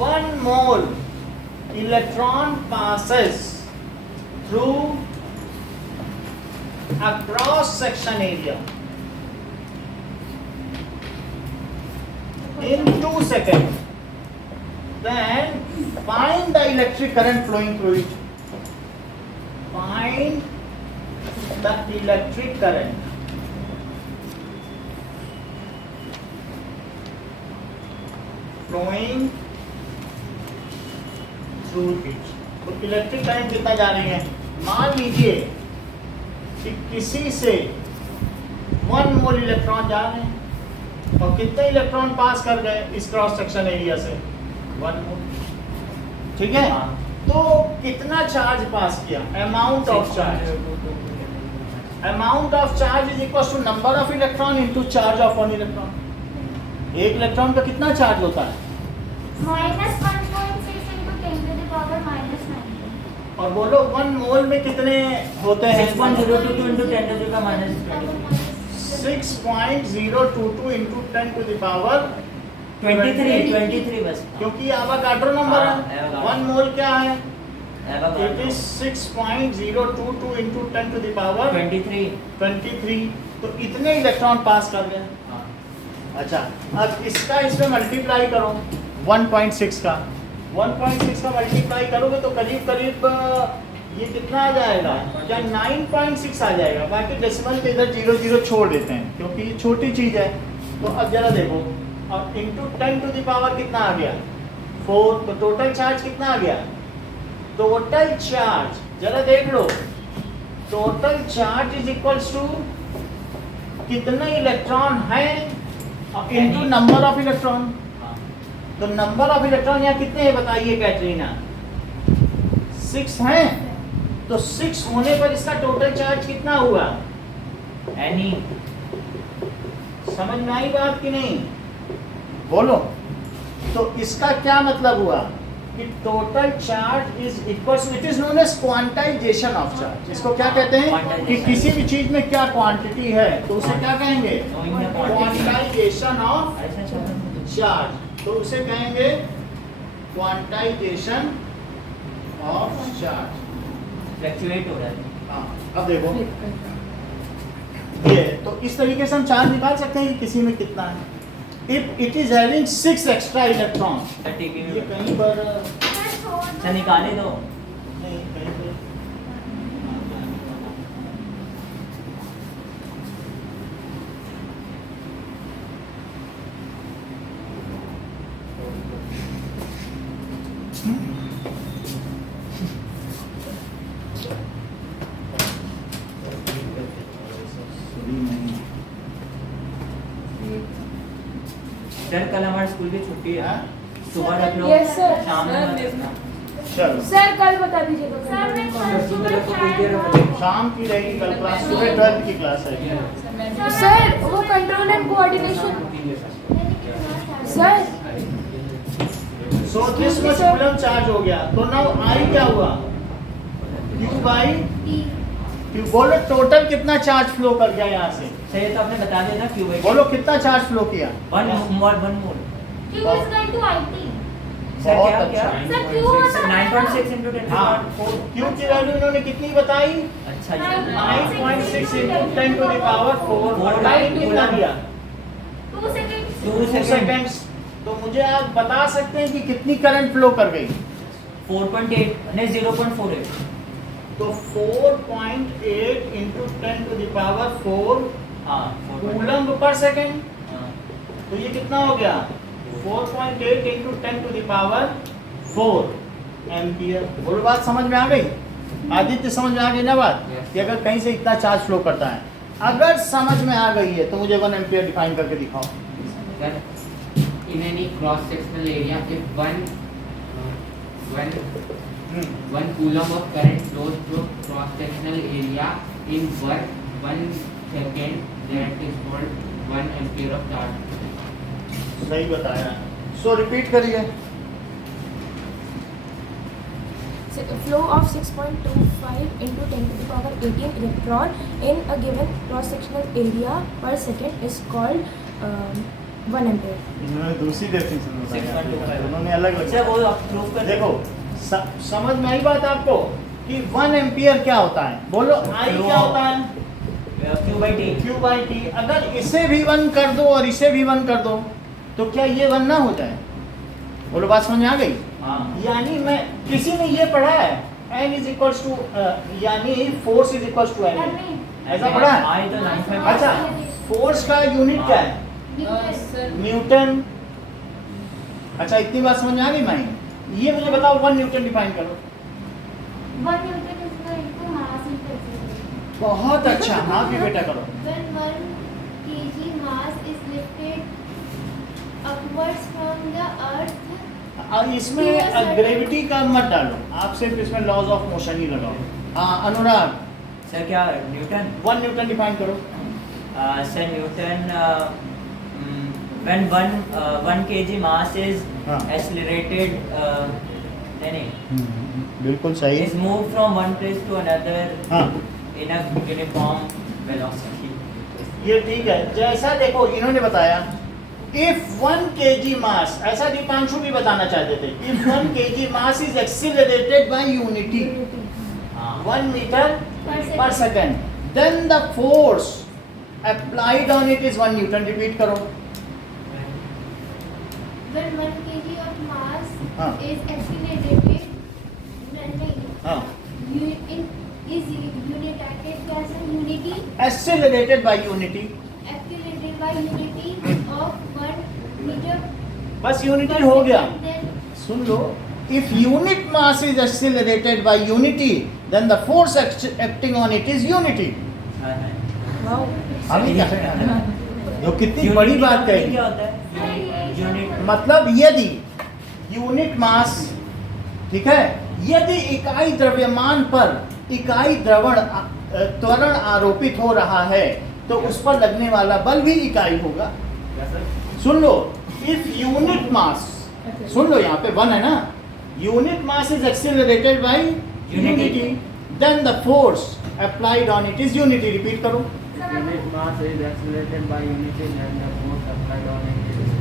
1 मोल electron passes through a cross section area in 2 seconds, then find the electric current flowing through it. Find the electric current flowing through it. तो इलेक्ट्रिक करंट कितना जा रही है? मान लीजिए कि किसी से 1 मोल इलेक्ट्रॉन जा रहे हैं और कितने इलेक्ट्रॉन पास कर गए इस क्रॉस सेक्शन एरिया से? 1 मोल, ठीक है? हाँ। तो कितना चार्ज पास किया? Amount of charge. Amount of charge is equal to number of electron into charge of 1 electron. एक इलेक्ट्रॉन का कितना चार्ज होता है? Minus 1.6 into 10 to the power minus 19। और बोलो 1 मोल में कितने होते हैं? 6.022 into 10 to the power minus 20। 6.022 into 10 to the power 23 बस। क्योंकि एवोगाड्रो नंबर हाँ, है। एवोगाड्रो। 1 मोल क्या है? Avogadro. It is 6.022 into 10 to the power 23। तो इतने इलेक्ट्रॉन पास कर गए। हाँ। अच्छा, अब इसका इसमें मल्टीप्लाई करो 1.6 का। 1.6 का मल्टीप्लाई करोगे तो करीब करीब ये कितना आ जाएगा? क्या 9.6 आ जाएगा? बाकी डेसिमल के इधर 0 छोड़ देते हैं क्योंकि ये छोटी चीज है। तो अब जरा देखो, अब इंटू 10 टू द पावर कितना आ गया? 4। तो टोटल चार्ज कितना आ गया? टोटल चार्ज जरा देख लो, total charge is equals to कितने इलेक्ट्रॉन है इंटू नंबर ऑफ इलेक्ट्रॉन। हाँ। तो नंबर ऑफ इलेक्ट्रॉन यहाँ कितने हैं बताइए कैटरीना? 6 हैं। तो 6 होने पर इसका टोटल चार्ज कितना हुआ? एनी समझ में आई बात कि नहीं? बोलो। तो इसका क्या मतलब हुआ कि total charge is equals, it is known as quantization of charge. इसको क्या कहते हैं? कि Quantization। किसी भी चीज में क्या क्वांटिटी है तो उसे क्या कहेंगे? Knowing the quantity। Quantization of ऐसा चल चार्ज। तो उसे कहेंगे क्वांटाइजेशन ऑफ चार्ज। फ्लक्चुएट हो रहा है। हाँ, अब देखो ये तो इस तरीके से हम चार्ज निकाल सकते हैं कि किसी में कितना है। If it is having 6 extra electron, ये कहीं पर सर छोड़ अच्छा दो। निकाले दो। नहीं, कहीं पर सर कल हमारे स्कूल की छुट्टी है। सुबह रख लो, Yes, sir. शाम में मत रखना। चलो सर कल बता दीजिएगा। सर मैं कल सुबह शायद शाम की रहेगी कल क्लास, सुबह 12th की क्लास है। सर वो control and coordination sir. So this much coulomb charge हो गया। तो नाउ आई क्या हुआ? Q by Q। बोलो टोटल कितना चार्ज फ्लो कर गया यहाँ से? सर ये तो आपने बता दिया ना क्यों भाई। बोलो कितना चार्ज फ्लो किया? 1 मोल Q is going to IT. Sir बहुत क्या अच्छा। क्या सर, Q होता है 9.6 into 10 हाँ, Q की वैल्यू इन्होंने कितनी बताई? अच्छा जी 9.6 into 10 to the power 4 Four और टाइम कितना दिया? 2 seconds. 2 सेकंड्स। तो मुझे आप बता सकते हैं कि कितनी करंट फ्लो कर गई? 4.8 नहीं 0.48 तो 4.8 into 10 to the power 4 हाँ कूलम्ब पर सेकंड। हाँ तो ये कितना हो गया? 4.8 into 10 to the power 4 ampere. बोलो बात समझ में आ गई? आदित्य समझ में आ गई ना बात? Yes. कि अगर कहीं से इतना चार्ज फ्लो करता है, अगर समझ में आ गई है तो मुझे 1 एम्पियर डिफाइन करके दिखाओ। Sir, in any cross-sectional area, if one coulomb of current flows through cross-sectional area in 1 second, that is called 1 ampere of charge. सही बताया। सो रिपीट करिए। Flow of 6.25 into 10 to the power 18 electron in a given cross-sectional area per second is called 1 ampere. इन्होंने दूसरी डेफिनेशन बताई, 6.25 उन्होंने अलग अच्छा वो आप प्रूव कर देखो समझ में आई बात आपको कि 1 एम्पियर क्या होता है? बोलो आई क्या होता है? Q/T Q/T। अगर इसे भी 1 कर दो और इसे भी 1 कर दो तो क्या ये 1 ना हो जाए? बोलो बात समझ में आ गई? हाँ यानी मैं किसी ने ये पढ़ा है N is equals to यानी force is equals to N, ऐसा पढ़ा है? आई तो 95 अच्छा, फोर्स का यूनिट क्या है? Sir Newton. अच्छा इतनी बात समझ में आ गई माइंड? ये मुझे बताओ 1 न्यूटन डिफाइन करो। 1 Newton is going to mass into acceleration. बहुत अच्छा, हाँ भी बेटा करो। When 1 kg mass is lifted upwards from the earth, अब इसमें ग्रेविटी का मत डालो, आप सिर्फ इसमें लॉज ऑफ मोशन ही लगाओ। हाँ अनुराग, सर क्या न्यूटन 1 न्यूटन डिफाइन करो। Sir Newton when 1 kg mass is हाँ। accelerated नहीं बिल्कुल सही। is moved from one place to another हाँ in a uniform velocity. ये ठीक है। जैसा देखो इन्होंने बताया इफ 1 kg मास, ऐसा दीपांशु भी बताना चाहते थे, if 1 kg mass is accelerated by unity हाँ 1 metre per second, then the force applied on it is 1 newton. Repeat करो। when 1 kg of mass हाँ। is accelerated, हाँ, is united क्या सर? Unity accelerated by unity. accelerated by unity of 1 meter. बस यूनिटी हो गया। Then soon low, if unit mass is accelerated by unity, then the force acting on it is unity। Wow. अभी क्या जो कितनी बड़ी बात कही। क्या होता है यूनिट मतलब यदि यूनिट मास, ठीक है, यदि इकाई द्रव्यमान पर इकाई त्वरण आरोपित हो रहा है तो उस पर लगने वाला बल भी इकाई होगा। सुन लो, इफ यूनिट मास, सुन लो यहाँ पे 1 है ना, unit mass is accelerated by unity, then the force applied on it is unity. Repeat करो। Unit mass is accelerated by unity and the force applied on it is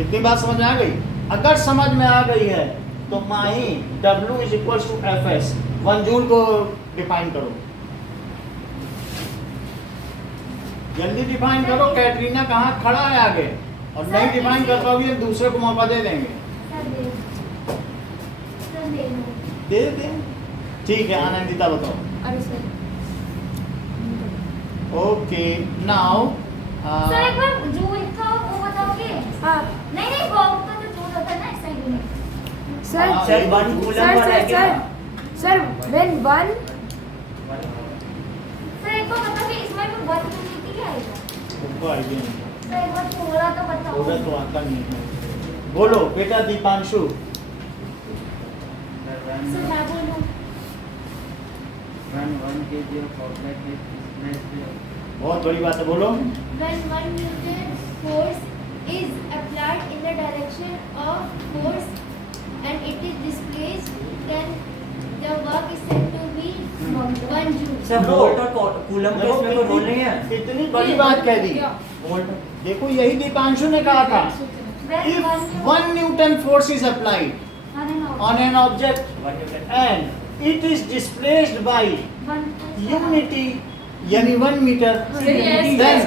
इतनी बात समझ में आ गई? अगर समझ में आ गई है तो Mahi W is equals to Fs, 1 joule को डिफाइन करो। जल्दी डिफाइन करो। कैटरीना कहाँ खड़ा है आगे, और नहीं डिफाइन कर पाओगे दूसरे को मौका दे देंगे। दे देते हैं, ठीक है। आनंदिता बताओ। अरे सर ओके नाउ सर एक बार जूल का वो बताओगे? हाँ नहीं वॉक का तो जूल होता है ना SI यूनिट। सर हाँ, सर 1 कूलम सर पर है सर क्या सर when 1 सर एक बार बताओगे इसमें में 1 यूनिट क्या आएगा? उनको आइडिया नहीं, सर एक बार थोड़ा तो बताओ। थोड़ा तो आता नहीं है। बोलो बेटा दीपांशु। सर मैं बोलूं? when 1 kg of object is displaced बहुत बड़ी बात है, बोलो। When 1 Newton force is applied in the direction of force and it is displaced, then the work is said to be 1 joule. Sir volt और कूलम का इसमें कोई रोल नहीं है। इतनी बड़ी बात कह दी। वोल्ट देखो यही दीपांशु ने कहा था। When If 1 Newton force is applied on an object What you can and it is displaced by unity यानी 1 मीटर, सर ये then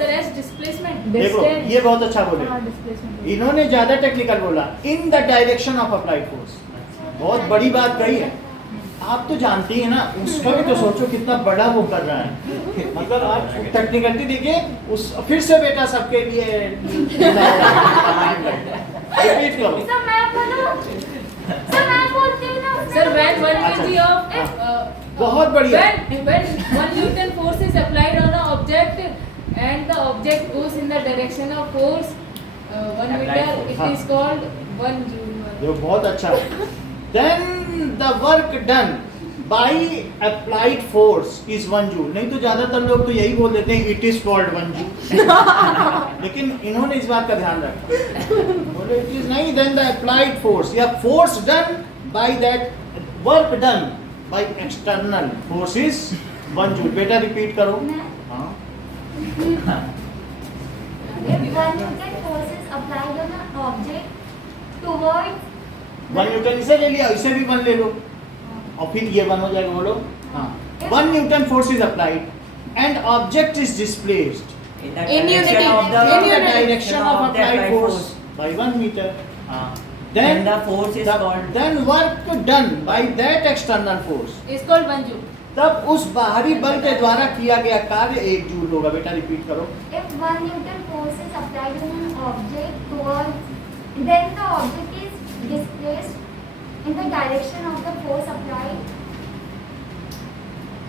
सर एस डिस्प्लेसमेंट देखो ये बहुत अच्छा बोले, हाँ डिस्प्लेसमेंट इन्होंने ज्यादा टेक्निकल बोला, इन the direction of applied force. बहुत बड़ी बात कही है, आप तो जानती है ना, उसका भी तो सोचो कितना बड़ा वो कर रहा है, मतलब आप टेक्निकलिटी देखिए उस, फिर से बेटा सबके लिए रिपीट करो। सर मैं बोलूं, सर मैं बोलती हूँ ना सर when 1 अच्छा। kg of बहुत बढ़िया। when 1 Newton force is applied on an object and the object goes in the direction of force 1 Applied meter, force, it हाँ। is called 1 joule. देखो बहुत अच्छा। Then the work done by applied force is 1 joule। नहीं तो ज्यादातर लोग तो यही बोल देते हैं it is called 1 joule। लेकिन इन्होंने इस बात का ध्यान रखा, बोले it is नहीं, then the applied force या force done by that work done by external force is 1 joule। बेटा रिपीट करो। हाँ If 1 Newton force is applied on an object towards 1 Newton इसे ले लिया, इसे भी 1 ले लो और फिर ये 1 हो जाएगा, बोलो। हाँ 1 newton force is applied and object is displaced in the In direction unity. of the In in the unity. direction of the applied applied force by 1 meter। Then the force is called then work done by that external force, is called 1 joule. तब उस बाहरी बल के द्वारा किया गया कार्य 1 जूल होगा। बेटा रिपीट करो। if 1 Newton force is applied on an object towards, then the object is displaced in the direction of the force applied,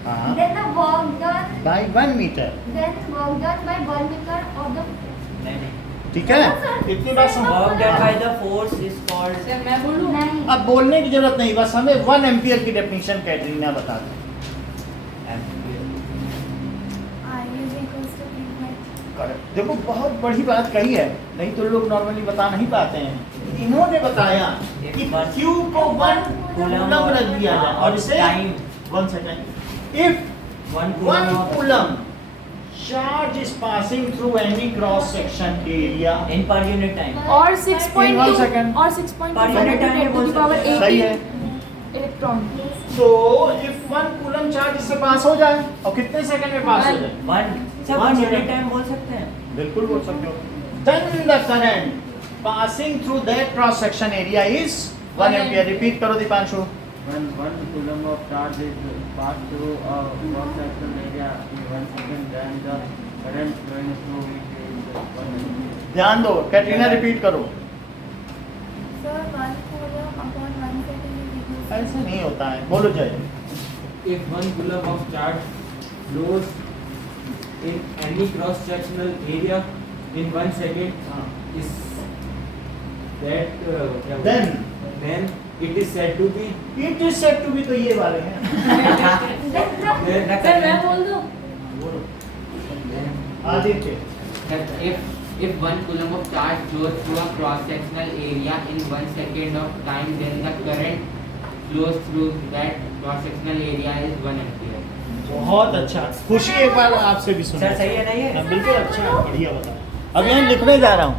हाँ then the work done, by 1 metre, then work done by 1 meter of the नहीं ठीक है, इतनी बात समझ। work done by the force is called sir मैं बोलूं नहीं अब बोलने की जरूरत नहीं, बस हमें 1 एम्पियर की डेफिनेशन कैटरीना बता दो। करेक्ट। देखो बहुत बड़ी बात कही है, नहीं तो लोग नॉर्मली बता नहीं पाते हैं। इन्होंने बताया कि Q को 1 कूलम रख दिया जाए और इसे time 1 second. If 1 1 coulomb charge is passing through any cross section area in per unit time. और In 1 6.2 second. और 6.2 Per unit time × 10 to the power सही 18 है। इलेक्ट्रॉन। तो इफ 1 कूलम चार्ज इससे पास हो जाए और कितने सेकंड में पास हो जाए? 1 सब One 1 unit second. time बोल सकते हैं। बिल्कुल बोल सकते हो। Then the current passing through that cross section area is 1 ampere। Repeat करो Deepanshu. When 1 coulomb of charge is passed through a cross-sectional area in 1 second, then the current flowing through it is 1 ampere. ध्यान दो, कैटरीना रिपीट करो। Sir, 1 coulomb upon 1 second is equal to ऐसा नहीं होता है, बोलो जय। If 1 coulomb of charge flows in any cross-sectional area in 1 second, is that then it is said to be It is said to be तो ये वाले हैं। सर मैं बोल दूं बोलो। Aditya. that if 1 coulomb of charge flows through a cross-sectional area in 1 second of time, then the current flows through that cross-sectional area is 1 ampere. बहुत अच्छा। खुशी एक बार आपसे भी सुना। सर सही है ना ये? हाँ, बिल्कुल अच्छा, बढ़िया बता। अब यहाँ लिखने जा रहा हूँ।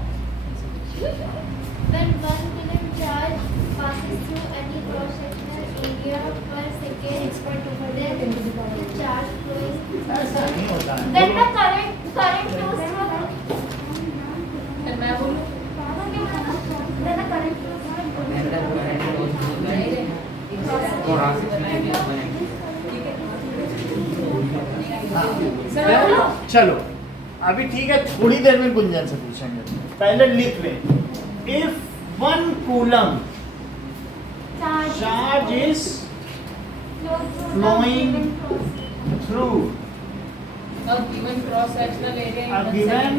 when 1 coulomb charge passes through any cross-sectional area per second, then the charge flows. ऐसा नहीं होता है। Then the बोलो। current flows through. सर मैं बोलूं Then the current flows through. Then the current flows through that cross-sectional area is 1 ampere. हाँ। सर मैं बोलूं चलो अभी ठीक है, थोड़ी देर में गुंजन से पूछेंगे। पहले लिख लें। If 1 coulomb charge is flowing through a given cross-sectional area in a 1 given second.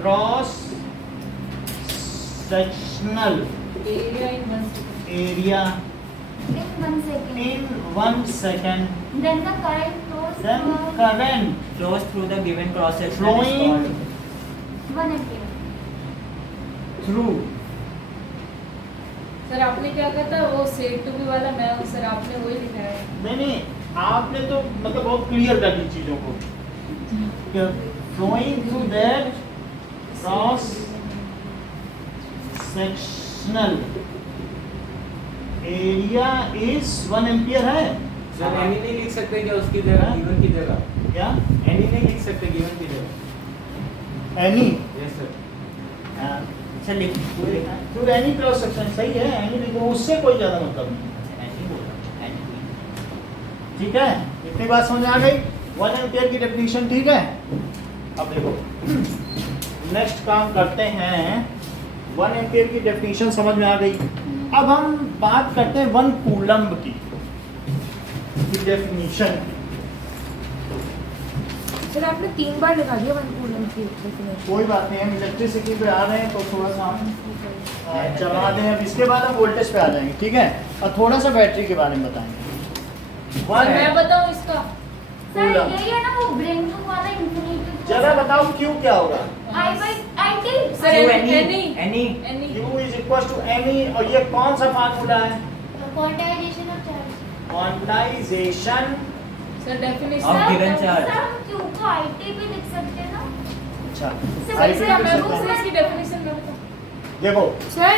cross sectional Area in 1 second. area In 1 second. in 1 second, Then the current flows then through Current current flows through the given cross section Flowing. is called 1 ampere. through sir आपने क्या कहा था वो सेट टू बी वाला, मैं हूँ सर, आपने वही लिखा है। नहीं आपने तो मतलब बहुत क्लियर कर दी चीजों को। Flowing through that cross sectional area is 1 ampere है सर एनी नहीं लिख सकते क्या उसकी जगह, गिवन की जगह? क्या एनी नहीं लिख सकते गिवन की जगह? Any yes sir. अच्छा लिख तो एनी क्रॉस सेक्शन सही है, एनी लिखो, उससे कोई ज्यादा मतलब नहीं। ऐसे ही बोल रहा हूँ। ठीक है, इतनी बात समझ आ गई। 1 एम्पियर की डेफिनेशन ठीक है। अब देखो नेक्स्ट काम करते हैं। 1 एम्पियर की डेफिनेशन समझ में आ गई। अब हम बात करते हैं 1 कूलम्ब की डेफिनेशन की। सर आपने 3 बार लिखा दिया 1 कूलम की डेफिनेशन। कोई बात नहीं, हम इलेक्ट्रिसिटी पे आ रहे हैं तो थोड़ा सा हम चला दें। अब इसके बाद हम वोल्टेज पे आ जाएंगे, ठीक है, और थोड़ा सा बैटरी के बारे में बताएंगे। सर मैं बताऊं इसका? सर यही है ना वो ब्रेन वाला इंफिनिटी। जरा बताओ क्यू क्या होगा? I/IT। Sir Q, N E any Q is equal to N E, और ये कौन सा फार्मूला है? Quantization of charge. Quantization sir Of definition given charge। सर हम Q को IT पे लिख सकते हैं ना? अच्छा सर, आइए इसका लिख मैं सकते हैं। इसकी डेफिनेशन में बताऊं? देखो सर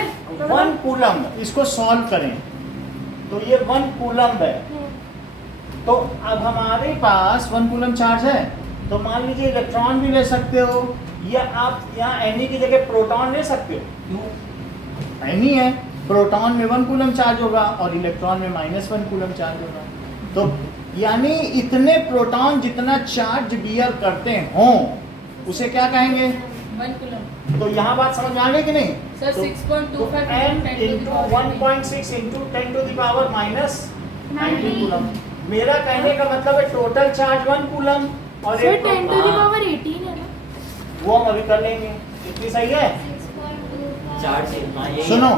1 कूलम्ब, इसको सॉल्व करें तो ये 1 कूलम्ब है। तो अब हमारे पास 1 कूलम्ब चार्ज है, तो मान लीजिए इलेक्ट्रॉन भी ले सकते हो, या आप यहाँ एनी की जगह प्रोटॉन ले सकते हो। क्यों? एनी है, प्रोटॉन में 1 कूलम्ब चार्ज होगा और इलेक्ट्रॉन में -1 कूलम्ब चार्ज होगा। तो यानी इतने प्रोटॉन जितना चार्ज बियर करते हों उसे क्या कहेंगे? 1 कूलम। तो यहाँ बात समझ में आ गई कि नहीं? सर तो 6.25 n into 10 to the into power 1.6 into 10 to the power minus 90 90 coulomb. मेरा कहने का मतलब है टोटल चार्ज 1 कूलम और सर एक 10 टू द पावर 18 है ना? वो हम अभी कर लेंगे। इतनी सही है? 6.25। चार्ज है, हाँ यही सुनो,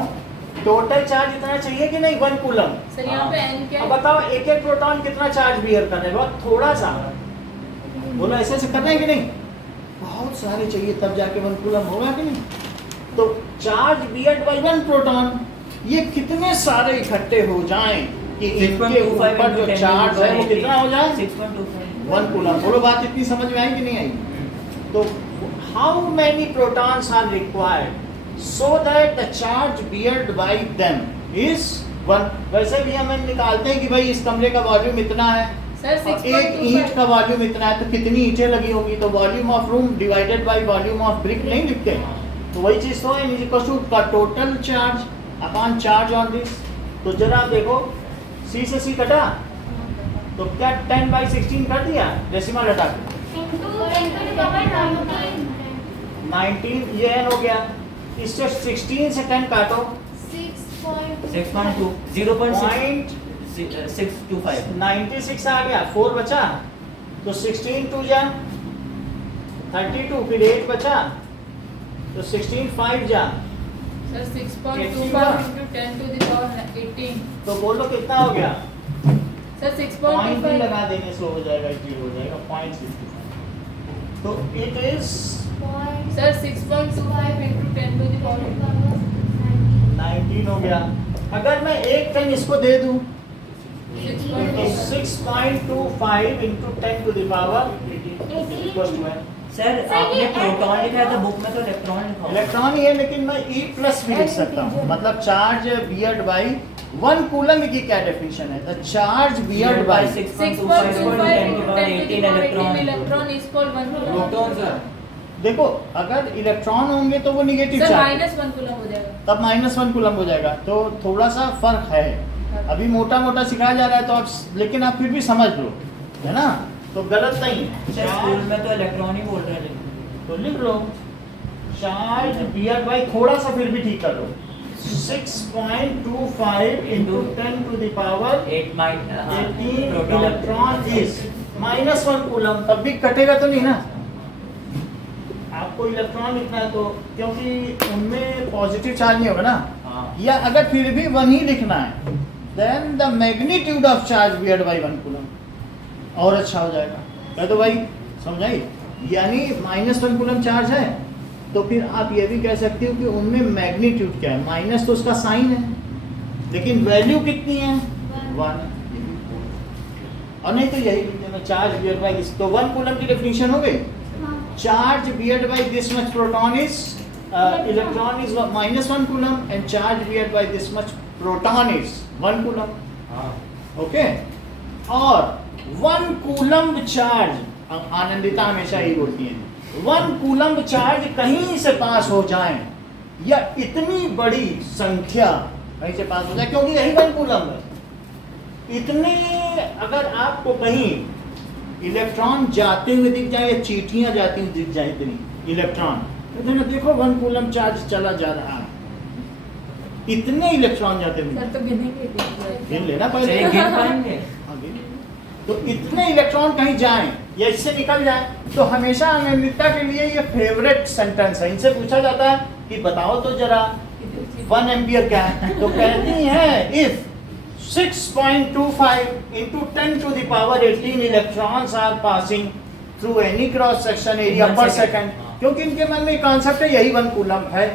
टोटल चार्ज इतना चाहिए कि नहीं 1 कूलम? सर यहाँ पे n क्या अब है? बताओ एक एक प्रोटॉन कितना चार्ज बियर करने के बाद थोड़ा सा बोलो ऐसे से करना है कि नहीं? बहुत सारे चाहिए तब जाके 1 कूलम होगा कि नहीं? तो चार्ज बियर्ड बाय 1 प्रोटॉन, ये कितने सारे इकट्ठे हो जाएं कि इनके ऊपर जो चार्ज है वो कितना हो जाए? 6.25 1 कूलम। बोलो बात इतनी समझ में आई कि नहीं आई? तो how many protons are required so that the charge beared by them is 1। वैसे भी हम निकालते हैं कि भाई इस कमरे का वॉल्यूम इतना है, सर और एक ईंट 6.25 का वॉल्यूम इतना है, तो कितनी ईंटें लगी होगी? तो volume of room divided by volume of brick नहीं लिखते? तो वही चीज तो है, इक्वल टू का total charge upon charge on this. तो जरा आप देखो, C से C कटा तो क्या 10/16 कर दिया डेसिमल हटा के? Into 10 to the power 19। 19 ये n हो गया। इससे 16 से 10 काटो 6.2। 0.625 96 आ गया, 4 बचा, तो 16 2 जा 32, फिर 8 बचा, तो 16 5 जा, sir 6.25 into 10 to the power 18। तो बोलो कितना हो गया? सर पॉइंट भी 6.25 लगा देने से हो जाएगा, ये हो जाएगा 0.65। तो it is sir 6.25 into 10 to the power 19 हो गया। अगर मैं 1 10 इसको दे दूं तो 6.25 6.25 into 10 to the power 18। Sir sir, आपने ये प्रोटॉन n- लिखा है तो बुक में तो इलेक्ट्रॉन लिखा होगा। इलेक्ट्रॉन ही है, लेकिन मैं E प्लस भी लिख सकता हूँ। मतलब चार्ज बियर्ड बाई 1 कूलम की क्या डेफिनेशन है? The charge beared by 6.25 into 10 to the power 18 electron electron is called 1 coulomb। Proton sir. देखो अगर इलेक्ट्रॉन होंगे तो वो निगेटिव सर चार्ज, -1 coulomb हो जाएगा। तब -1 कूलम हो जाएगा। तो थोड़ा सा फर्क है, अभी मोटा मोटा सिखाया जा रहा है तो आप, लेकिन आप फिर भी समझ लो, है ना? तो गलत नहीं है। सर स्कूल में तो इलेक्ट्रॉन ही बोल रहे हैं। तो लिख लो चार्ज बियर्ड बाई, थोड़ा सा फिर भी ठीक कर लो, 6.25 into 10 to the power 18 electron is -1 coulomb. तब भी कटेगा तो नहीं ना? आपको इलेक्ट्रॉन लिखना है तो, क्योंकि उनमें पॉजिटिव चार्ज नहीं होगा ना। हाँ। या अगर फिर भी 1 ही लिखना है, then the magnitude of charge beared by 1 coulomb और अच्छा हो जाएगा। कह दो भाई, समझाई? यानी -1 कूलम चार्ज है तो फिर आप ये भी कह सकते हो कि उनमें मैग्नीट्यूड क्या है? माइनस तो उसका साइन है, लेकिन वैल्यू कितनी है? 1। और नहीं तो यही लिख देना चार्ज बियर्ड बाई। तो 1 कूलम की डेफिनेशन हो गई। charge beared by this much proton is electron is -1 coulomb and charge beared by this much proton is 1 coulomb. Okay, और 1 coulomb charge, आनंदिता हमेशा यही बोलती है, 1 coulomb चार्ज कहीं से पास हो जाए या इतनी बड़ी संख्या कहीं से पास हो जाए, क्योंकि यही 1 coulomb है, इतने अगर आपको कहीं इलेक्ट्रॉन जाते हुए दिख जाए या चींटियां जाती हुई दिख जाए इतनी इलेक्ट्रॉन, तो देखो 1 coulomb चार्ज चला जा रहा है, इतने इलेक्ट्रॉन जाते हुए सर तो गिनेंगे गिन लेना सर ये पहले। गिन पाएंगे? हाँ, गिन। तो इतने इलेक्ट्रॉन कहीं जाएं या इससे निकल जाए, तो हमेशा अनियमितता के लिए ये फेवरेट सेंटेंस है, इनसे पूछा जाता है कि बताओ तो जरा 1 एम्पियर क्या है, तो कहती है if 6.25 into 10 to the power 18 electrons are passing through any cross section area per second, क्योंकि इनके मन में कॉन्सेप्ट है यही 1 coulomb है,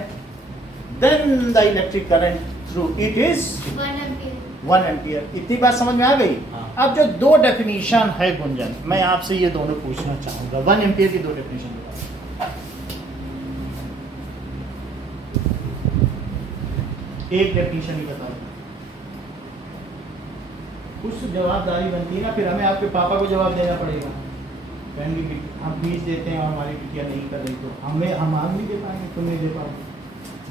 then the electric current through it is 1 ampere. 1 ampere. इतनी बात समझ में आ गई? अब जो दो डेफिनेशन है गुंजन, मैं आपसे ये दोनों पूछना चाहूंगा, 1 एम्पियर की दो डेफिनेशन बताओ। एक डेफिनेशन ही बताओ, कुछ जवाबदारी बनती है ना, फिर हमें आपके पापा को जवाब देना पड़ेगा, कहेंगे कि हम फीस देते हैं और हमारी बिटिया नहीं कर रही, तो हम आग नहीं दे पाएंगे, तुम नहीं दे पाओगे।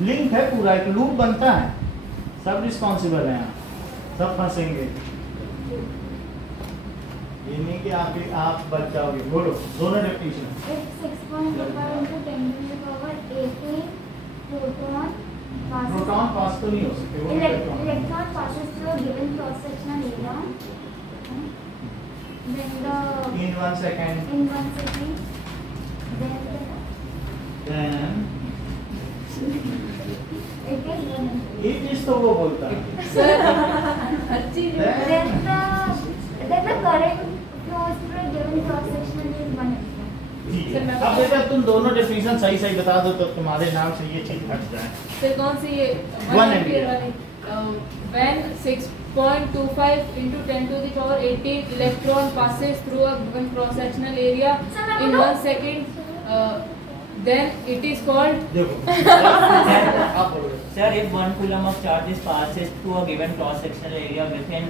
लिंक है पूरा, एक लूप बनता है, सब रिस्पॉन्सिबल हैं, सब फंसेंगे, ये नहीं कि आप बच जाओगे। बोलो दोनों definition. If 6.25 into 10 to the power 18 proton pass तो नहीं हो सकते, वो electron. electron passes through a given cross-sectional area, then In 1 second, in 1 second, then then it is 1 ampere. ये चीज तो वो बोलता है। सर अच्छी Then Then the current flows through a given cross-sectional is 1 ampere. ठीक है। अब बेटा तुम दोनों डेफिनेशन सही सही बता दो तो तुम्हारे नाम से ये चीज हट जाए। सर कौन सी ये 1 ampere वाली? When 6.25 into 10 to the power 18 electron passes through a given cross-sectional area in 1 second, then it is called. देखो आप बोलो। Sir, if 1 coulomb of charge passes through a given cross-sectional area within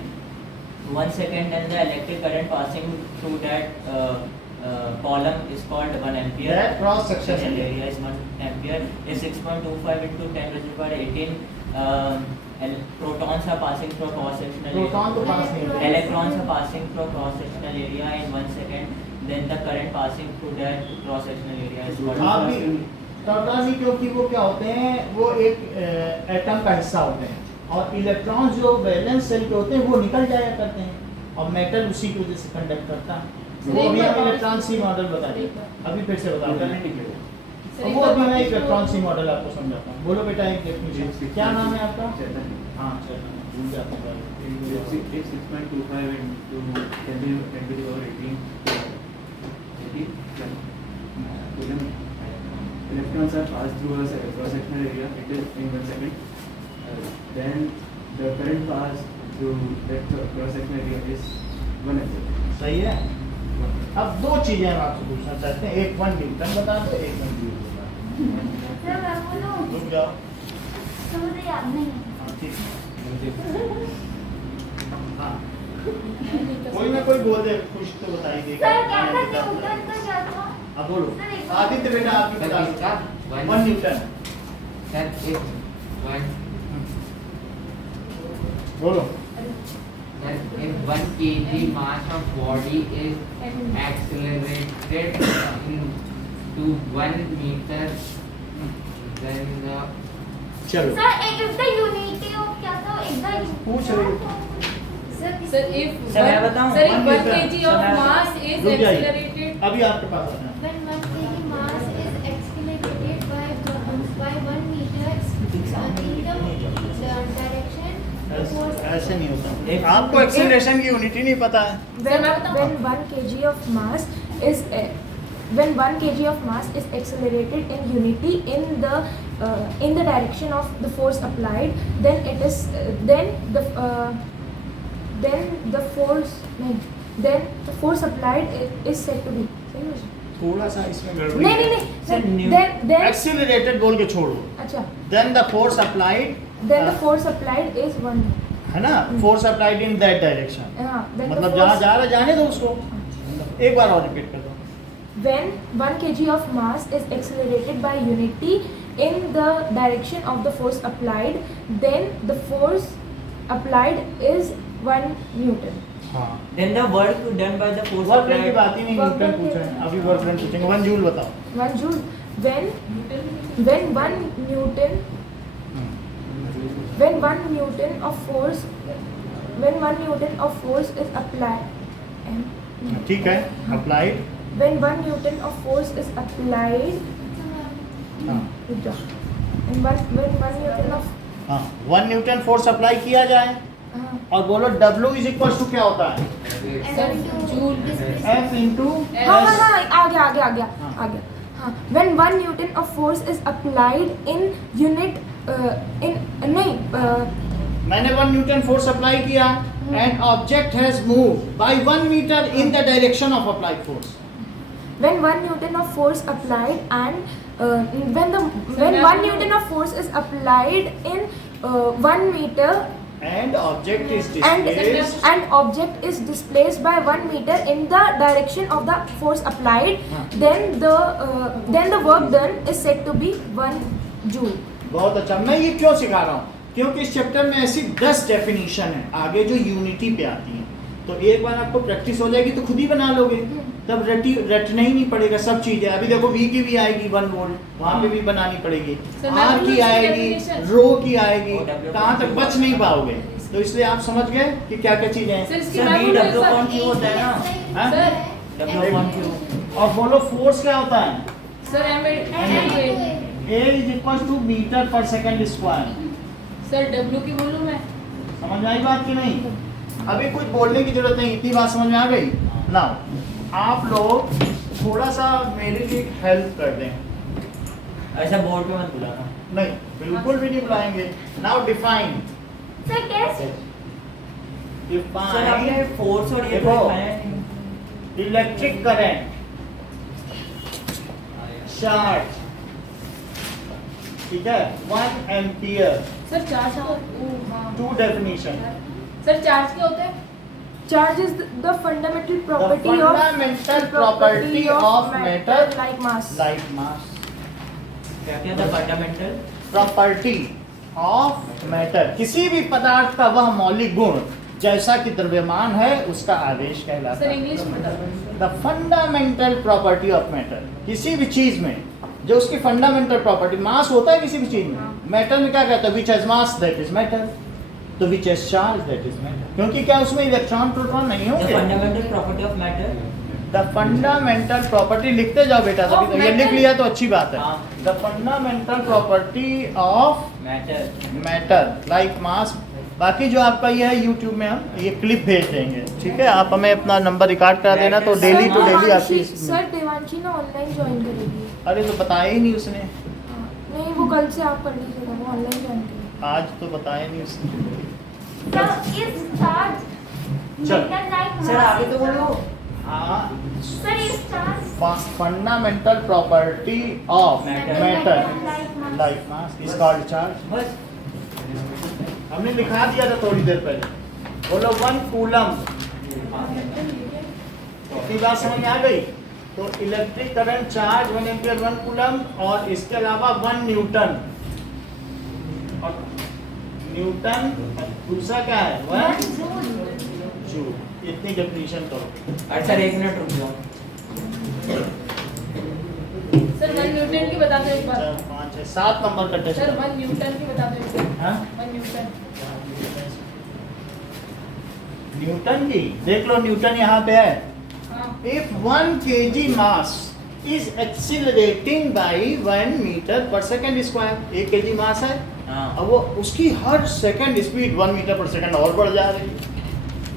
1 second, then the electric current passing through that column is called 1 ampere. That cross sectional area is 1 ampere. If 6.25 into 10 to the power 18 protons are passing through a cross-sectional proton तो area. पास नहीं होते। Electrons are passing through a cross-sectional area in 1 second. Then the current passing through that cross-sectional area is called. आप भी टोटल नहीं, क्योंकि वो क्या होते हैं, वो एक एटम का हिस्सा होते हैं, और इलेक्ट्रॉन जो वैलेंस शेल के होते हैं वो निकल जाया करते हैं, और मेटल उसी की वजह से कंडक्ट करता है। वो अभी हम इलेक्ट्रॉन सी मॉडल बताएंगे, अभी फिर से बताओ। वो अभी मैं एक इलेक्ट्रॉन सी मॉडल आपको समझाता हूँ। बोलो बेटा एक डेफिनेशन, क्या नाम है आपका? हाँ चेतन, भूल जाता हूँ। 6.25 into 10 to the power 18 electrons are passed through a cross-sectional area. It is in 1 second. Then the current passed through that cross-sectional area is 1 ampere. सही है। अब दो चीजें हम आपसे पूछना चाहते हैं, एक 1 न्यूटन बता दो, एक 1 जूल बता Sir, मैं बोलूं? दो। रुक जाओ। तो मुझे याद नहीं है. हाँ ठीक है। हाँ कोई ना कोई बोल दे, कुछ तो बताई देगा। सर क्या था न्यूटन का क्या था? अब बोलो आदित्य बेटा, आपकी सर बता इसका दो। 1 1 न्यूटन सर if 1 बोलो। Sir, if 1 kg mass of body is accelerated to 1 meter, then the चलो Sir, if the unity of क्या था? If the पूछ रही हो। Sir, Sir, if Sir, मैं बताऊं? 1 1 kg of Sir, mass is रुक जाइए। accelerated. अभी आपके पास आना है। when 1 kg mass is accelerated by 1 meter in the direction ऐसे नहीं होता, एक- आपको एक्सीलरेशन की यूनिट ही नहीं पता है। when 1 kg of mass is when 1 kg of mass is accelerated in unity in the direction of the force applied, then it is then the force applied is said to be, सही है? थोड़ा सा इसमें गड़बड़ी नहीं नहीं है। नहीं Sir, new- then एक्सीलरेटेड बोल के छोड़ो, अच्छा then the force applied, then the force applied is 1 है ना, force applied in that direction, then the मतलब जहाँ force- जा रहा है जाने दो उसको। एक बार और रिपीट कर दो। when 1 kg of mass is accelerated by unity in the direction of the force applied, then the force applied is 1 Newton. हाँ, Then the work done by the force work done की applied. बात ही नहीं, Work न्यूटन done पूछ रहे की- हैं, अभी वर्क डन पूछेंगे। 1 जूल बताओ। 1 joule when 1 Newton when 1 Newton of force is applied ठीक है, applied, when 1 Newton of force is applied हाँ and when 1 Newton of हाँ, 1 न्यूटन फोर्स अप्लाई किया जाए और बोलो W इज इक्वल टू क्या होता है, F इंटू हाँ हाँ हाँ आ गया हाँ। हाँ when 1 Newton of force is applied in unit in मैंने 1 न्यूटन फोर्स अप्लाई किया and object has move by 1 metre in the direction of applied force. when 1 Newton of force applied and when 1 Newton of force is applied in 1 meter and object is and displaced, object is displaced by 1 meter in the direction of the force applied, हाँ। then the work done is said to be 1 joule. बहुत अच्छा। मैं ये क्यों सिखा रहा हूँ, क्योंकि इस चैप्टर में ऐसी 10 डेफिनेशन है आगे जो यूनिटी पे आती हैं, तो एक बार आपको प्रैक्टिस हो जाएगी तो खुद ही बना लोगे, तब रटना ही नहीं पड़ेगा सब चीजें। अभी देखो V की भी आएगी 1 वोल्ट, वहाँ पे भी बनानी पड़ेगी, Sir, R W की की आएगी, definition। रो की आएगी, और W कहाँ तक बच नहीं पाओगे। तो इसलिए आप समझ गए कि क्या क्या चीजें हैं। सर इसकी Sir, वैल्यू W सर कौन सी होता है ना? हाँ? Sir W1Q. और बोलो फोर्स क्या होता है, sir A is equal to metre per second square. Sir W की बोलूं मैं? समझ में आई बात की नहीं? अभी कुछ बोलने की जरूरत नहीं, इतनी बात समझ में आ गई। नाउ आप लोग थोड़ा सा मेरे लिए हेल्प कर दें। ऐसा बोर्ड पे मत बुलाना। नहीं, बिल्कुल भी नहीं बुलाएंगे। नाउ डिफाइन, सर कैसे? सर आपने डिफाइन फोर्स और ये देखो। तो दिखाया नहीं। इलेक्ट्रिक करंट, चार्ज, ठीक है, 1 एम्पियर, सर चार्ज का हाँ 2 डेफिनेशन। सर चार्ज क्या होता है? Charge is the fundamental The property fundamental property of matter like mass. like mass. क्या क्या था फंडामेंटल? प्रॉपर्टी ऑफ मैटर, किसी भी पदार्थ का वह मौलिक गुण जैसा कि द्रव्यमान है उसका आवेश कहलाता सर है। इंग्लिश में बता। The fundamental property of matter, किसी भी चीज में जो उसकी फंडामेंटल प्रॉपर्टी, मास होता है किसी भी चीज में, मैटर में क्या कहता है, which has mass that is matter, तो which has charge that is matter, क्योंकि क्या उसमें इलेक्ट्रॉन प्रोटॉन नहीं द होंगे। Fundamental property of matter. The fundamental property लिखते जाओ बेटा, तभी तो ये लिख लिया तो अच्छी बात है। हाँ। The fundamental property of matter. Matter like मास। बाकी जो आपका ये है यूट्यूब में हम ये क्लिप भेज देंगे, ठीक है, आप हमें अपना नंबर रिकॉर्ड करा देना, तो डेली टू डेली आपकी सर देवांशी ना ऑनलाइन ज्वाइन करेगी। अरे तो बताया ही नहीं उसने, नहीं वो कल से आप कर लीजिएगा, वो ऑनलाइन ज्वाइन करेगी। आज तो बताया नहीं उसने। सर इस चार्ज चल। मैटर लाइक सर आगे तो बोलो। हाँ, सर इस charge fundamental property of Matter. Matter like mass is called charge. बस हमने लिखा दिया था थोड़ी देर पहले। बोलो 1 कूलम, इतनी बात समझ में आ गई? तो electric current charge 1 ampere 1 coulomb, और इसके अलावा 1 न्यूटन, और न्यूटन दूसरा क्या है 1 जूल। इतनी डेफिनेशन करो। अरे सर 1 मिनट रुक जाओ। सर 1 न्यूटन की बता दो एक बार। 4 5 6 7 नंबर का टेस्ट। सर 1 न्यूटन की बता दो एक बार। हाँ? 1 न्यूटन। न्यूटन की देख लो, न्यूटन यहाँ पे है। हाँ If 1 kg mass is accelerating by 1 meter per second square, 1 kg मास है, हाँ। अब वो उसकी हर second speed 1 metre per second और बढ़ जा रही है।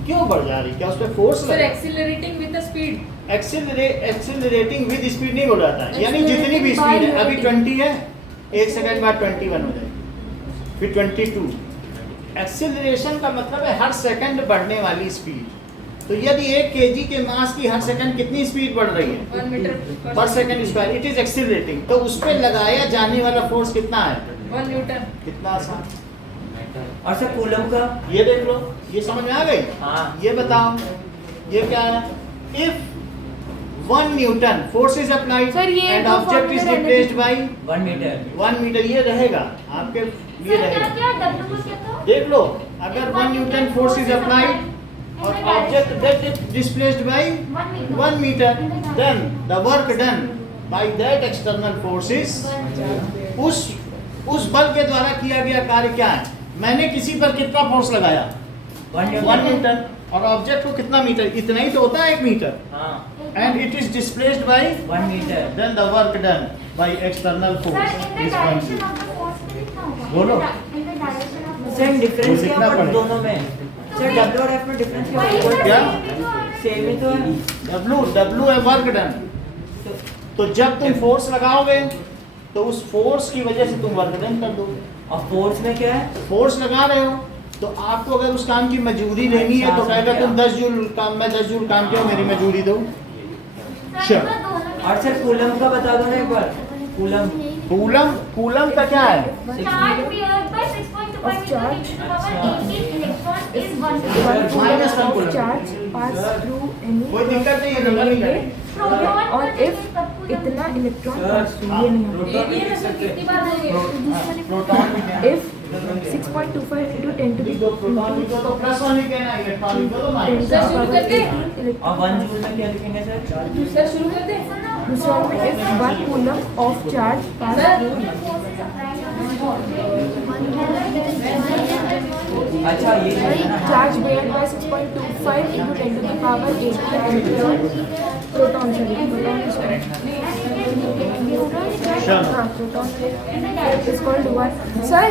क्यों बढ़ जा रही है? क्या उस पर फोर्स सर लगा? Accelerating with the speed. Accelerating with speed नहीं बोल रहा था, यानी जितनी भी Accelerating by स्पीड है, अभी unity। 20 है, 1 सेकंड बाद 21 हो जाएगी, फिर 22। एक्सेलरेशन का मतलब है हर सेकंड बढ़ने वाली स्पीड। तो यदि 1 kg के मास की हर सेकंड कितनी स्पीड बढ़ रही है 1 metre per second square, it is accelerating, तो उस पर लगाया जाने वाला फोर्स कितना है? 1 न्यूटन। कितना आसान। और सर कूलम का? ये देख लो, ये समझ में आ गई? हाँ। ये बताओ ये क्या है? If 1 newton force is applied Sir, ये एंड तो object is formula replaced by 1 metre. 1 metre, ये रहेगा आपके लिए सर रहेगा। क्या W को क्या था? देख लो, अगर 1 न्यूटन फोर्स इज अप्लाइड और object get displaced by 1 metre, then the work done by that external force is, उस बल के द्वारा किया गया कार्य क्या है? मैंने किसी पर कितना फोर्स लगाया? 1 न्यूटन, और ऑब्जेक्ट को कितना मीटर? इतना ही तो होता है 1 मीटर, हाँ and it is displaced by 1 metre. Then the work done by external sir force in the is direction of the force में कितना होगा? बोलो। In the direction of sir difference वो क्या लिखना है पड़ेगा। दोनों में? सर W और F में डिफरेंस क्या है? क्या? सेम ही तो है। W है वर्क डन। तो जब तुम फोर्स लगाओगे तो उस फोर्स की वजह से तुम वर्क डन कर दोगे। और फोर्स में क्या है? फोर्स लगा रहे हो तो आपको अगर उस काम की मजदूरी लेनी है तो कहेगा तुम 10 जूल काम, मैं 10 जूल काम किया, मेरी मजदूरी दो। सर दोनों और सर कूलम का बता दो ना एक बार। कूलम कूलम का क्या है? Charge beared by 6.25 into 10 to the power 18 electron is 1 Minus one of coulomb. charge pass through any कोई दिक्कत नहीं है, नंबर नहीं करेंगे। प्रोटॉन और if इतना इलेक्ट्रॉन pass through, ये नहीं होगा। ये ना सर कितनी बार होंगे? प्रोटॉन भी क्या है? If 6.25 into 10 to the लिखो प्रोटॉन लिखो तो प्लस 1 लिखना, इलेक्ट्रॉन लिखो तो माइनस। सर शुरू करते और 1 जूल में क्या लिखेंगे सर? सर शुरू करते दूसरा में if 1 coulomb of charge pass sir अच्छा ये है ना। charge beared by 6.25 into 10 to the power 18 electron proton is called 1 sir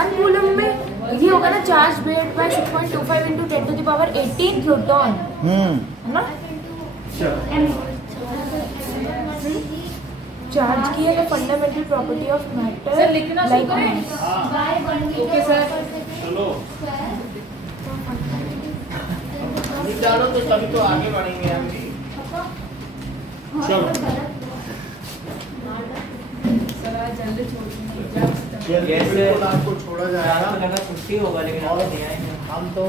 1 coulomb में ये होगा ना charge beared by 6.25 into 10 to the power 18 proton है ना चार्ज की है fundamental property of matter sir लिखना शुरू करें। ओके सर चलो लिख डालो तो तभी तो आगे बढ़ेंगे हम भी। चलो सर आज जल्दी छोड़ देंगे। जैसे आपको छोड़ा रात जाएगा को लगा छुट्टी होगा लेकिन और आपने दिया ही नहीं। हम तो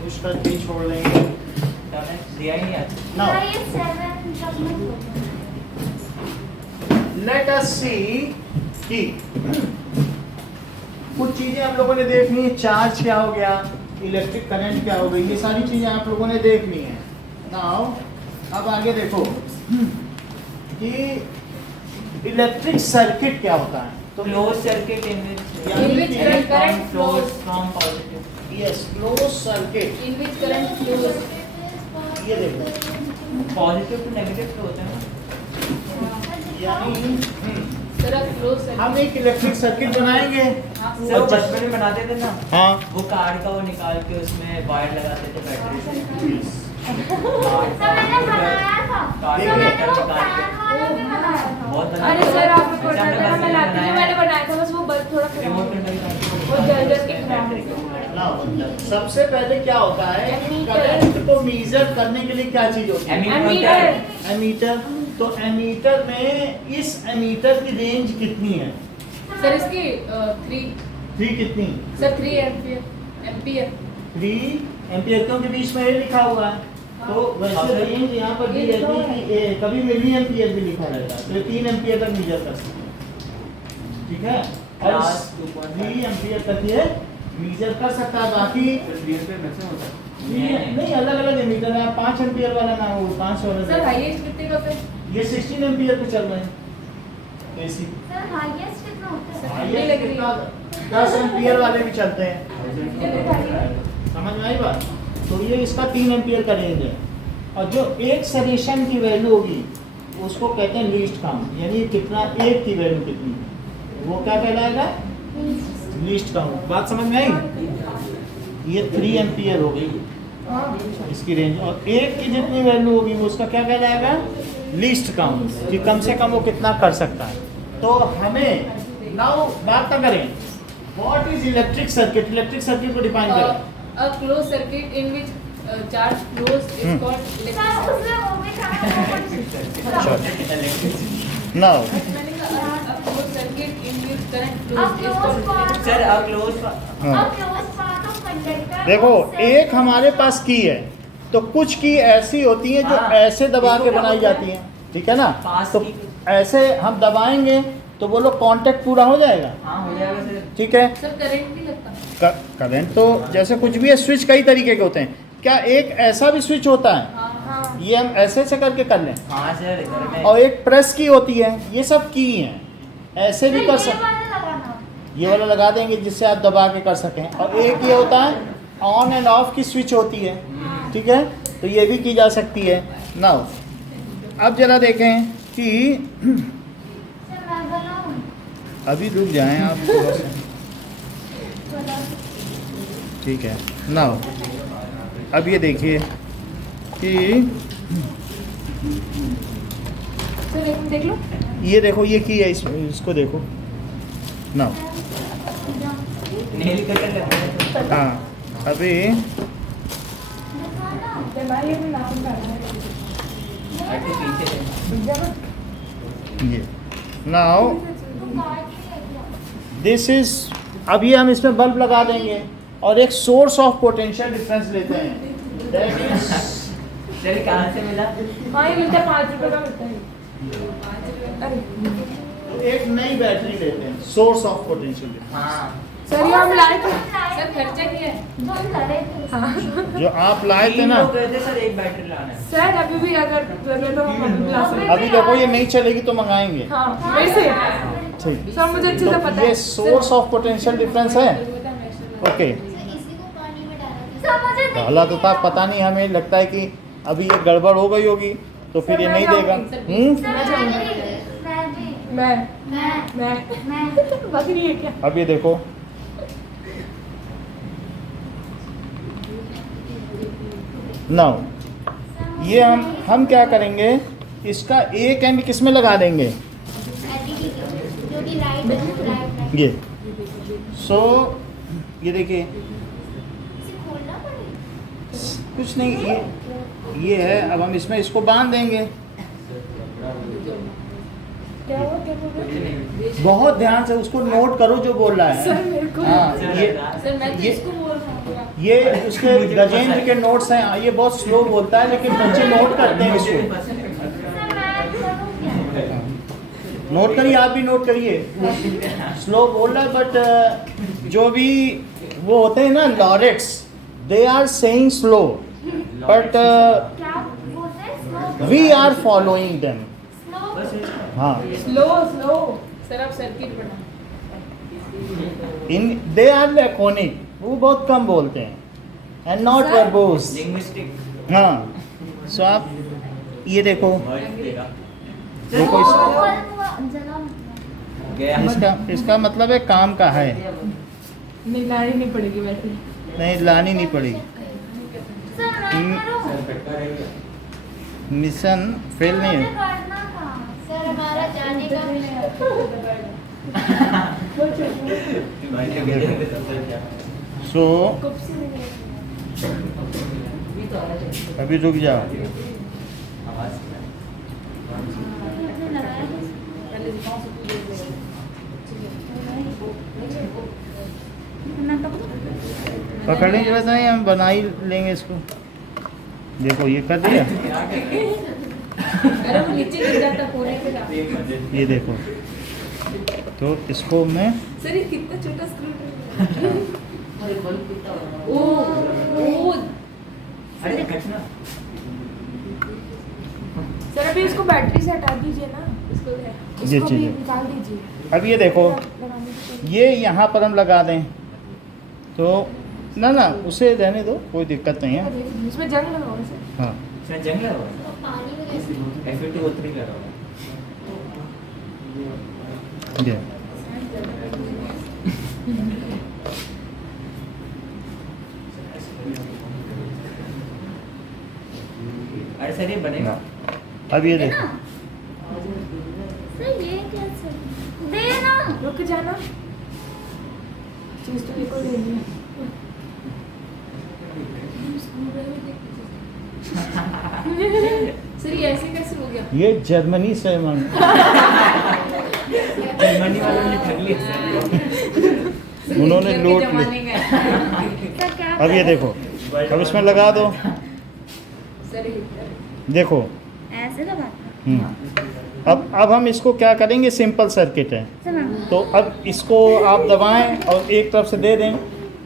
कुछ करके ही छोड़ देंगे। तो आपने दिया ही नहीं आज। Now ये 7 तक मत होगा। let us see कि कुछ चीजें आप लोगों ने देखनी है। चार्ज क्या हो गया, इलेक्ट्रिक करंट क्या हो गई, ये सारी चीजें आप लोगों ने देखनी है। नाउ अब आगे देखो कि इलेक्ट्रिक सर्किट क्या होता है। तो close circuit in In which current flows flows from positive. Yes close circuit, in which current flows ये देखो पॉजिटिव टू नेगेटिव फ्लो होता है ना। यानी सर क्लोज सर्किट हम एक इलेक्ट्रिक सर्किट बनाएंगे। सर वो बचपन में बनाते थे ना, हाँ वो कार्ड का वो निकाल के उसमें वायर लगाते थे बैटरी से। सर मैंने बनाया था। कार्ड देखिए। का मैंने बैटर वो निकाल फैन वाला भी बनाया था। के बहुत बना। अरे सर आप अच्छा, हमने बताते ना मैं बस लाती बनाया हूँ, मैंने बनाया था बस वो बल्ब थोड़ा रिमोट खराब कंट्रोल वो जल के खराब बैटरी हो से। ना, सबसे पहले क्या होता है कि एमीटर। करंट को मेजर करने के लिए क्या चीज होती है? एमीटर। एमीटर। तो एमीटर में इस एमीटर की रेंज कितनी है? सर इसकी 3 3 कितनी? सर 3 एम्पियर 3 एम्पियर के बीच में ये लिखा हुआ है। तो वैसे रेंज यहाँ पर दी ये रहती है कि कभी मिली एम्पियर भी लिखा रहता है, तो 3 एम्पियर तक मेजर कर सकते हैं। ठीक है, और Plus 2.5 3 एम्पियर तक ये मेजर कर सकता है। बाकी मैक्सिमम होता है। नहीं अलग अलग एमीटर है। 5 एम्पियर वाला ना वो 5 सर वाला, हाईएस्ट कितने का पे ये 16 एम्पियर पे चल रहे हैं एसी। सर हाईएस्ट कितना होता है? नहीं लग रही है। 10 एम्पियर वाले भी चलते हैं। समझ में आई बात? तो ये इसका 3 एम्पियर का रेंज है। और जो एक सरेशन की वैल्यू होगी उसको कहते हैं लीस्ट काउंट, यानी कितना एक की वैल्यू कितनी, वो क्या कहलाएगा? Least count. बात समझ में आई? ये 3 एम्पियर हो गई इसकी रेंज, और एक की जितनी वैल्यू होगी वो उसका क्या कहलाएगा? लीस्ट काउंट, कि कम से कम वो कितना कर सकता है। तो हमें नाउ बात ना करें what is electric circuit. Electric circuit को डिफाइन करें। a closed circuit in which charge flows is called electricity. Now A closed circuit in which current flows is called electricity. Sir, a closed देखो एक हमारे पास की है, तो कुछ की ऐसी होती हैं जो हाँ। ऐसे दबा के बनाई जाती हैं, ठीक है ना? पास तो की। ऐसे हम दबाएंगे तो वो लोग कांटेक्ट पूरा हो जाएगा, हाँ हो जाएगा सर। ठीक है? सर करंट नहीं लगता. करंट तो जैसे कुछ भी है, स्विच कई तरीके के होते हैं. क्या एक ऐसा भी स्विच होता है? हाँ. ये हम ऐसे से करके कर लें. हाँ सर, इधर में और एक प्रेस की होती है, ये सब की हैं. ऐसे भी कर सकते, ये वाला लगा देंगे जिससे आप दबा के कर सकें. और एक ये होता है ऑन एंड ऑफ की स्विच होती है, ठीक है? तो ये भी की जा सकती है. नाउ अब जरा देखें कि अभी रुक जाएं आप थोड़ा सा, ठीक है? नाउ अब ये देखिए कि सर एक मिनट देख लो. ये देखो ये की है, इसको देखो. नाउ नेल कटर लगता है। हाँ अभी आगे पीछे से। ये नाउ दिस इज, अब ये हम इसमें बल्ब लगा देंगे और एक सोर्स ऑफ पोटेंशियल डिफरेंस लेते हैं. That is, सर कहाँ से मिला? हाँ ये मिलता है 5 रुपए का मिलता है. अरे एक नई बैटरी लेते हैं, सोर्स ऑफ पोटेंशियल डिफरेंस. हाँ सर ये हम लाए थे. सर खर्चा क्या है? जो आप लाए थे तीन ना, लोग गए थे सर, एक बैटरी लाना है। सर अभी भी अगर लगे तो हम ला सकते. अभी देखो ये नहीं चलेगी तो मंगाएंगे. हाँ वैसे ठीक, सर मुझे अच्छे से तो पता ये है. सोर्स ऑफ पोटेंशियल डिफरेंस है. ओके, डाला तो था, पता नहीं, हमें लगता है कि अभी ये गड़बड़ हो गई होगी तो फिर ये नहीं देगा. मैं बकरी है क्या? अब ये देखो, नाउ ये हम क्या करेंगे, इसका एक एंड किस में लगा देंगे, ये. सो ये देखिए कुछ नहीं, ये है. अब हम इसमें इसको बांध देंगे. क्या हुआ, क्या बोल रहे हैं? बहुत ध्यान से उसको नोट करो जो बोल रहा सर है. मेरे को हाँ ये सर मैं तो ये इसको बोल रहा हूँ. ये उसके गजेंद्र के नोट्स हैं. ये बहुत स्लो बोलता है लेकिन बच्चे नोट करते हैं इसको. नोट करिए, आप भी नोट करिए. स्लो बोल रहा है बट जो भी वो होते हैं ना laureates, they are saying slow but we are following them. हाँ, स्लो सर आप सर्किट बना. इन दे आर लैकोनिक, वो बहुत कम बोलते हैं एंड नॉट वर्बोस. लिंग्विस्टिक हाँ, सो आप ये देखो, वर्ड देगा। देखो गया। इसका मतलब है काम का है. नहीं लानी नहीं पड़ेगी वैसे. नहीं लानी नहीं पड़ेगी. मिशन फेल नहीं है. सर हमारा जाने का सो अभी रुक जाओ. पकड़ने की जरूरत नहीं, हम बना ही लेंगे इसको. देखो ये कर दिया. अरे वो नीचे गिर जाता कोने पे जाता. ये देखो, तो इसको मैं सर ये कितना छोटा स्क्रू ओ अरे कचना। सर अभी इसको बैटरी से हटा दीजिए ना. इसको ये इसको भी चीज़ है. निकाल दीजिए. अब ये देखो, लगाने की ये यहाँ पर हम लगा दें तो ना उसे रहने दो, कोई दिक्कत नहीं है. कोशिश. इसमें जंग लगाओ सर. हाँ इसमें जंग लगा हुआ पानी में कैसे है। Fe2O3 लगा हुआ है। ये अरे सर ये बनेगा। अब ये देखो, सर ये कैसे देना रुक जाना. चीज तो मेरे को लेनी है. सर ये ऐसे कैसे हो गया? ये जर्मनी से जर्मनी वालों ने ठग लिया सर। उन्होंने हिटलर के लूट जमाने ली। का है। सर क्या अब ये देखो, अब इसमें लगा दो, सर हिटलर ऐसे देखो। लगा अब हम इसको क्या करेंगे, सिंपल सर्किट है तो अब इसको आप दबाएं और एक तरफ से दे दें,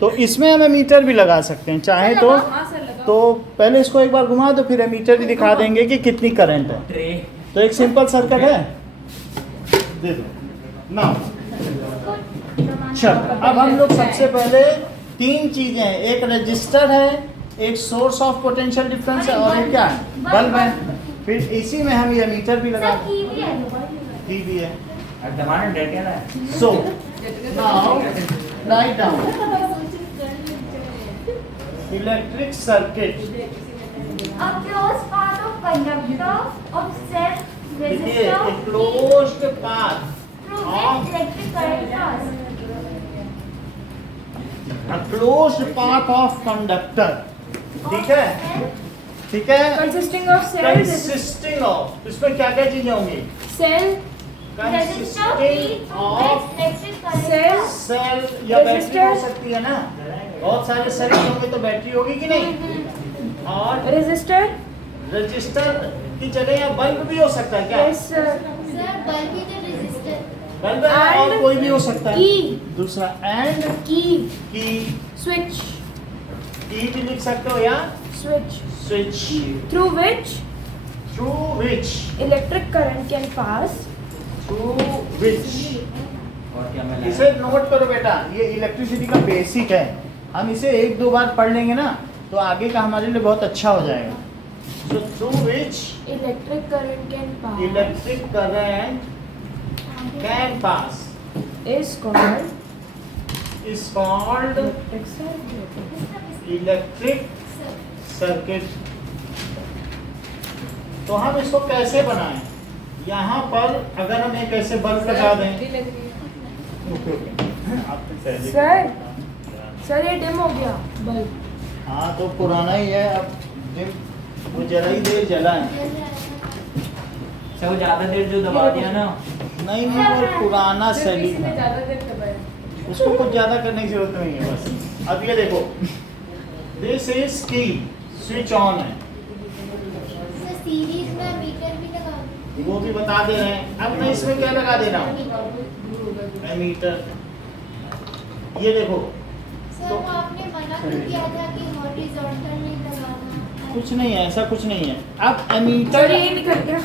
तो इसमें हम एमीटर भी लगा सकते हैं चाहे तो। हाँ सर लगा। तो पहले इसको एक बार घुमा दो, फिर एमीटर भी दिखा देंगे कि कितनी करंट है। ट्रे तो एक सिंपल सर्किट है, दे दो ना। चल, अब हम लोग सबसे पहले 3 चीजें हैं, एक रजिस्टर है, एक सोर्स ऑफ पोटेंशियल डिफरेंस है और एक क्या है, बल्ब है। फिर इसी में हम ये मीटर भी लगा सर की भी है भी है। टमाटर डेट क्या है? So now write down electric circuit. A closed path of conductor of cell देखिए, resistor a closed path through which electric current pass. a closed path of conductor. ठीक है, ठीक है। Consisting of cell, Consisting of, इसमें क्या क्या चीजें होंगी? cell, Resistor Consisting feed through of which electric current Cell. pass. Cell या बैटरी Resistor. हो सकती है ना, बहुत सारे सेल होंगे तो बैटरी होगी कि नहीं। और resistor, रजिस्टर की जगह या बल्ब भी हो सकता है क्या? yes, सर बल्ब ही तो रेजिस्टर बल्ब है और And कोई भी हो सकता है। key. दूसरा एंड key, की switch, भी लिख सकते हो या switch, switch through which through which electric current can pass. Through which. और क्या मैं इसे नोट करो बेटा, ये इलेक्ट्रिसिटी का बेसिक है, हम इसे 1-2 बार पढ़ लेंगे ना तो आगे का हमारे लिए बहुत अच्छा हो जाएगा। So through which Electric current can pass electric current can pass is called is called electric circuit. Electric circuit. तो हम इसको कैसे बनाएं? यहाँ पर अगर हम एक ऐसे बल्ब लगा दें, सर ये डिम हो गया बल्ब. हाँ तो पुराना ही है, अब वो जरा ही देर जला है। सर वो ज्यादा देर जो दबा दिया ना, नहीं वो पुराना सैली इसने था, ज्यादा देर दबाया। उसको कुछ ज्यादा करने की जरूरत नहीं है बस। अब ये देखो, दिस इज की स्विच ऑन है, सर सीरीज में मीटर भी लगा दो। वो भी बता दे रहे हैं। अब मैं इसमें क्या लगा दे रहा हूँ, एमीटर। ये देखो सर वो आपने मना क्यों किया था कि हॉरिजॉन्टल नहीं लगाना? कुछ नहीं है, ऐसा कुछ नहीं है। अब सर एमीटर ये निकल गया.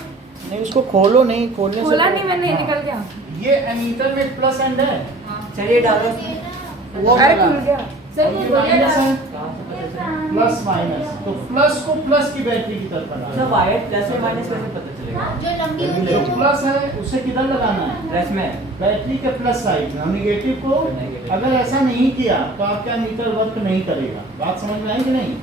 नहीं, उसको खोलो नहीं, खोलने से खोला नहीं मैंने, हाँ। निकल गया. ये एमीटर में प्लस एंड है, चलिए डालो। वो अरे लगा। खुल गया. सर ये वो बोलिए माइनस है, ना. प्लस माइनस, तो प्लस को प्लस की बैटरी की तरफ सर लगाना। वायर प्लस या माइनस कैसे पता चलेगा? जो लंबी होती जो है वो प्लस है उसे किधर लगाना है, प्लस में। बैटरी के प्लस साइड में। निगेटिव को अगर ऐसा नहीं किया तो आपका मीटर वर्क नहीं करेगा। बात समझ में आई कि नहीं?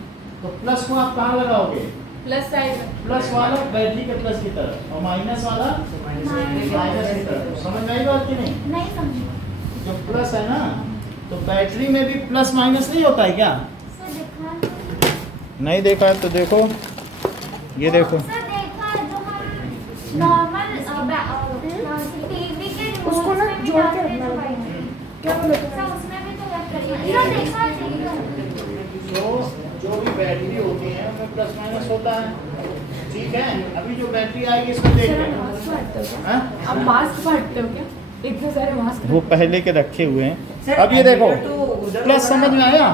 तो प्लस को आप कहाँ लगाओगे, प्लस साइड में। प्लस वाला बैटरी के प्लस की तरफ और माइनस वाला माइनस की तरफ। समझ में आई बात कि नहीं? नहीं समझी। जो प्लस है ना, तो बैटरी में भी प्लस माइनस नहीं होता है क्या? सर देखा नहीं देखा है तो देखो, ये देखो, सर देखा है जो हम नॉर्मल टीवी के उसको ना remote में भी जोड़ के डालते रखना हैं होगा. दवाई। क्या बोले सर तुम? उसमें भी तो लग रही है। सर देखा है तो जो भी बैटरी होती है उसमें प्लस माइनस होता है। ठीक है, अभी जो बैटरी आएगी इसमें देख सर लेना। मास्क फाड़ते हो क्या? हाँ? आप मास्क फाड़ते हो क्या? इतने सारे मास्क. वो पहले के रखे हुए हैं। सर, अब ये देखो, एमीटर तो उधर प्लस होगा समझ ना। में आया?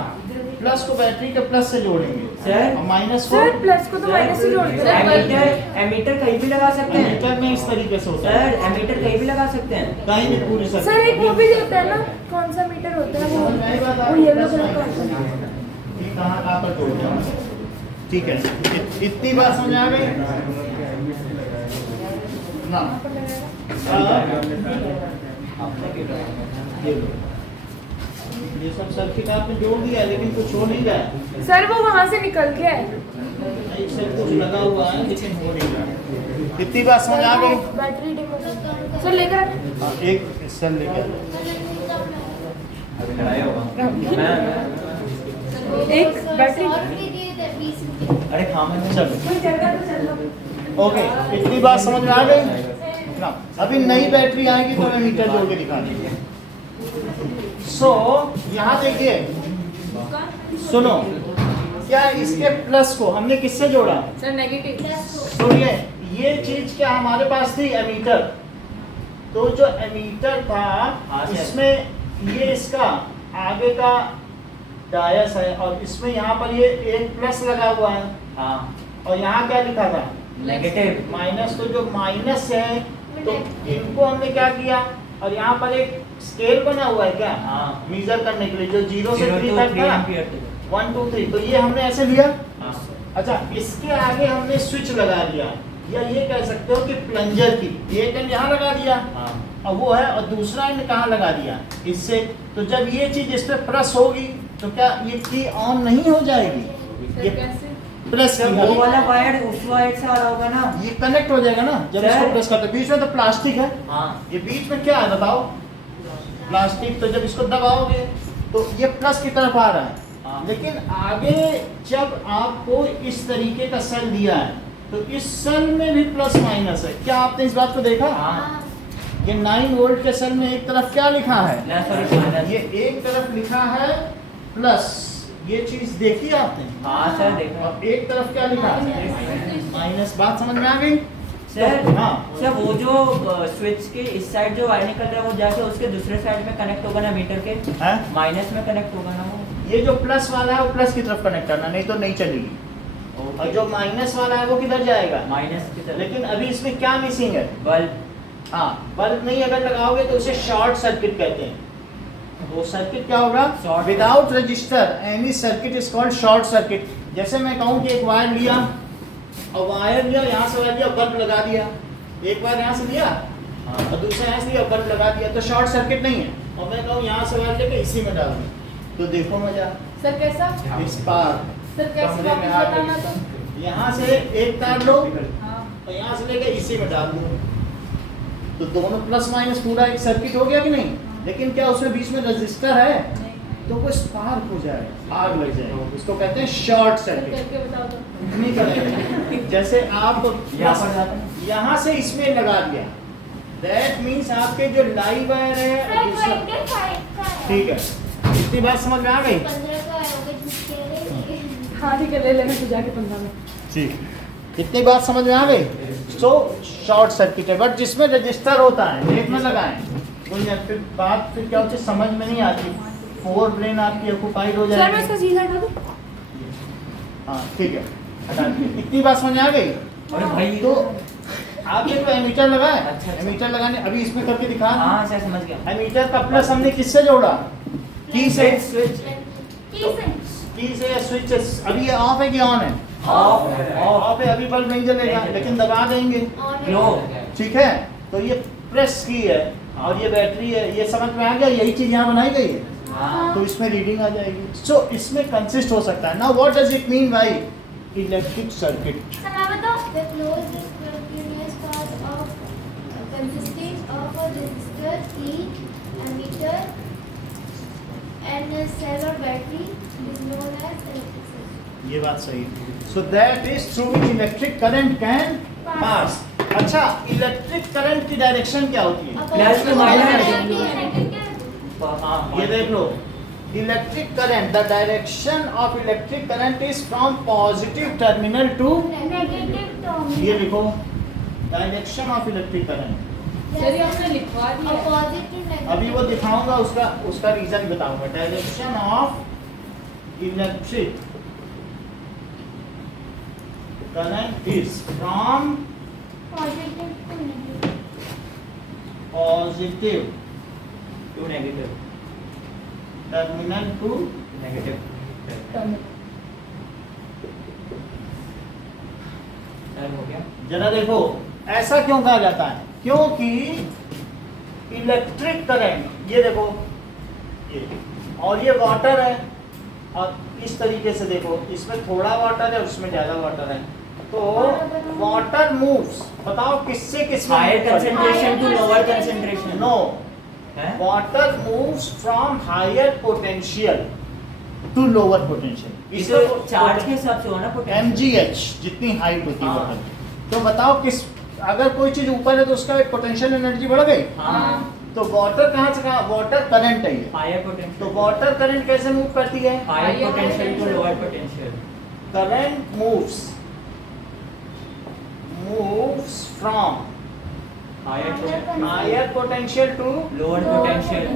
प्लस को बैटरी के प्लस से जोड़ेंगे सर? और माइनस को सर प्लस को तो माइनस से जोड़ते हैं. एमीटर कहीं भी लगा सकते हैं। एमीटर में इस तरीके से होता सर है, एमीटर कहीं भी लगा सकते हैं। कहीं भी पूरी सर एक वो भी होता है ना, कौन सा मीटर होता है वो येलो कलर का होता है. ये कहाँ पर जोड़ते हैं? ठीक है, इतनी बात समझ आ गई ना? ये सब सर्किट आपने जोड़ दिया लेकिन कुछ हो नहीं रहा। सर वो वहाँ से निकल गया है. नहीं, सब कुछ लगा हुआ है लेकिन हो नहीं रहा। इतनी बात समझ आ गई? बैटरी डिम हो गई. सर लेकर हाँ, एक सेल लेके आओ। लड़ाई होगा। एक बैटरी. शॉर्ट भी दिए थे अरे खामन में चलो कोई जगह तो चल लो। ओके, इतनी बात समझ में आ गई ना? अभी नई बैटरी आएगी तो मैं मीटर जोड़ के दिखा दूंगा। सो यहाँ देखिए, सुनो, क्या इसके प्लस को हमने किससे जोड़ा? Sir negative. सुनिए, ये चीज क्या हमारे पास थी? एमीटर। तो जो एमीटर था हाँ, सर। इसमें ये इसका आगे का डायस है और इसमें यहाँ पर ये एक प्लस लगा हुआ है हाँ और यहाँ क्या लिखा था? नेगेटिव। माइनस। तो जो माइनस है तो इनको हमने क्या किया? और यहाँ पर एक स्केल बना हुआ है क्या? हाँ। मीजर करने के लिए, जो 0 से 3 0 तक to 3 था, एम्पियर तक। 1 2 3, तो ये हमने ऐसे लिया। हाँ अच्छा, इसके आगे हमने स्विच लगा दिया, या ये कह सकते हो कि प्लंजर की एक एंड यहाँ लगा दिया हाँ और वो है, और दूसरा एंड कहाँ लगा दिया? इससे। तो जब ये चीज इस पे प्रेस होगी तो क्या ये की ऑन नहीं हो जाएगी? सर ये कैसे? प्रेस सर की वो वाला वायर उस वायर से आ रहा होगा ना? ये कनेक्ट हो जाएगा ना जब सर। इसको प्रेस करते हैं। बीच में तो प्लास्टिक है, हाँ ये बीच में क्या है बताओ? प्लास्टिक। तो जब इसको दबाओगे तो ये प्लस की तरफ आ रहा है, हाँ। लेकिन आगे जब आपको इस तरीके का सेल दिया है तो इस सेल में भी प्लस माइनस है। क्या आपने इस बात को देखा? हाँ ये 9 वोल्ट के सेल में एक तरफ क्या लिखा है? प्लस और माइनस। ये एक तरफ लिखा है प्लस, ये चीज देखी आपने? हाँ सर देखा। और एक तरफ क्या लिखा है? माइनस। बात समझ में आ गई? सर तो, हाँ। सर वो जो स्विच के इस साइड जो वायर निकल रहा है वो जाके उसके दूसरे साइड में कनेक्ट होगा ना मीटर के? है? माइनस में कनेक्ट होगा ना वो? ये जो प्लस वाला है वो प्लस की तरफ कनेक्ट करना, नहीं तो नहीं चलेगी। और जो माइनस वाला है वो किधर जाएगा? माइनस की तरफ। लेकिन अभी इसमें क्या मिसिंग है? बल्ब। हाँ, बल्ब नहीं अगर लगाओगे तो उसे शॉर्ट सर्किट कहते हैं। वो सर्किट क्या होगा? Short. Without register any circuit is called short circuit. जैसे मैं कहूँ कि एक वायर लिया और वायर लिया, यहाँ से वायर लिया, बल्ब लगा दिया। एक वायर यहाँ से लिया हाँ और दूसरा यहाँ से लिया, बल्ब लगा दिया, तो शॉर्ट सर्किट नहीं है। और मैं कहूँ यहाँ से वायर लेके इसी में डाल दूँ, तो देखो मजा। सर कैसा? इस पार सर कैसे कमरे में वापस आ बताना गई। तो? यहाँ से एक तार लो हाँ और यहाँ से लेके इसी में डाल दो, तो दोनों प्लस माइनस पूरा एक सर्किट हो गया कि नहीं? लेकिन क्या उसमें बीच में रजिस्टर है? नहीं। तो वो स्पार्क हो जाएगा, आग लग जाएगी, उसको कहते हैं शॉर्ट सर सर्किट। करके बताओ तो। नहीं करेंगे। जैसे आप यहाँ पर जाते हैं। यहाँ से इसमें लगा दिया, दैट मीन्स आपके जो लाइव वायर है और दूसरा, ठीक है। इतनी बात समझ में आ गई? 15 का आयोगे जिसके लिए हाँ ठीक है, ले लेना तो जाके 15 में। ठीक, इतनी बात समझ में आ गई? सो शॉर्ट सर्किट है, बट जिसमें रजिस्टर होता है एक में लगाएं। फिर बात फिर क्या होती है समझ में नहीं आती, फोर ब्रेन आपकी ऑक्युपाइड हो सर मैं जाएगी। इसका सीधा हटा दूं? हाँ ठीक है, हटा दीजिए। इतनी बात समझ में आ गई? अरे भाई तो आपने तो एमीटर लगाया, अच्छा। एमीटर लगाने अभी इसमें करके दिखा। हाँ सर समझ गया। एमीटर का प्लस हमने किससे जोड़ा? की से। स्विच की से या स्विच से। अभी ये ऑफ है कि ऑन है? ऑफ है, अभी बल्ब नहीं जलेगा, लेकिन दबा देंगे, लो। ठीक है। तो ये प्रेस की है और ये बैटरी है, ये समझ में आ गया? यही चीज यहाँ बनाई गई है, हाँ तो इसमें रीडिंग आ जाएगी। सो इसमें कंसिस्ट हो सकता है। Now what does it mean by electric circuit? The closest continuous path of consisting of a resistor, key, ammeter, and a cell or battery is known as electric circuit. ये बात सही है। So that is through which electric current can pass. अच्छा, इलेक्ट्रिक करंट की डायरेक्शन क्या होती है? Plus to minus. हाँ ये देख लो, electric current, the direction of electric current is from positive terminal to, ये लिखो, direction of electric current. Sir ये हमने लिखवा दिया है। अभी वो दिखाऊंगा, उसका रीजन बताऊंगा। Direction of electric current is from positive to negative. Terminal to negative. Sir हो गया। जरा देखो, ऐसा क्यों कहा जाता है? क्योंकि इलेक्ट्रिक करंट, ये देखो, ये और ये वाटर है, और इस तरीके से देखो, इसमें थोड़ा वाटर है, उसमें ज्यादा वाटर है, तो वाटर मूव्स, बताओ किससे किस higher concentration to lower concentration. No, है? Water moves from higher potential to lower potential. ये तो चार्ज के हिसाब से हुआ ना पोटेंशियल। mgh जितनी हाइट होती है हाँ। वहाँ। तो बताओ किस, अगर कोई चीज ऊपर है तो उसका पोटेंशियल एनर्जी बढ़ गई। हाँ तो वाटर कहाँ से कहाँ, वाटर करंट है ये। Higher potential. तो वाटर करंट कैसे मूव करती है? Higher potential to lower potential. Current moves from higher potential to lower potential.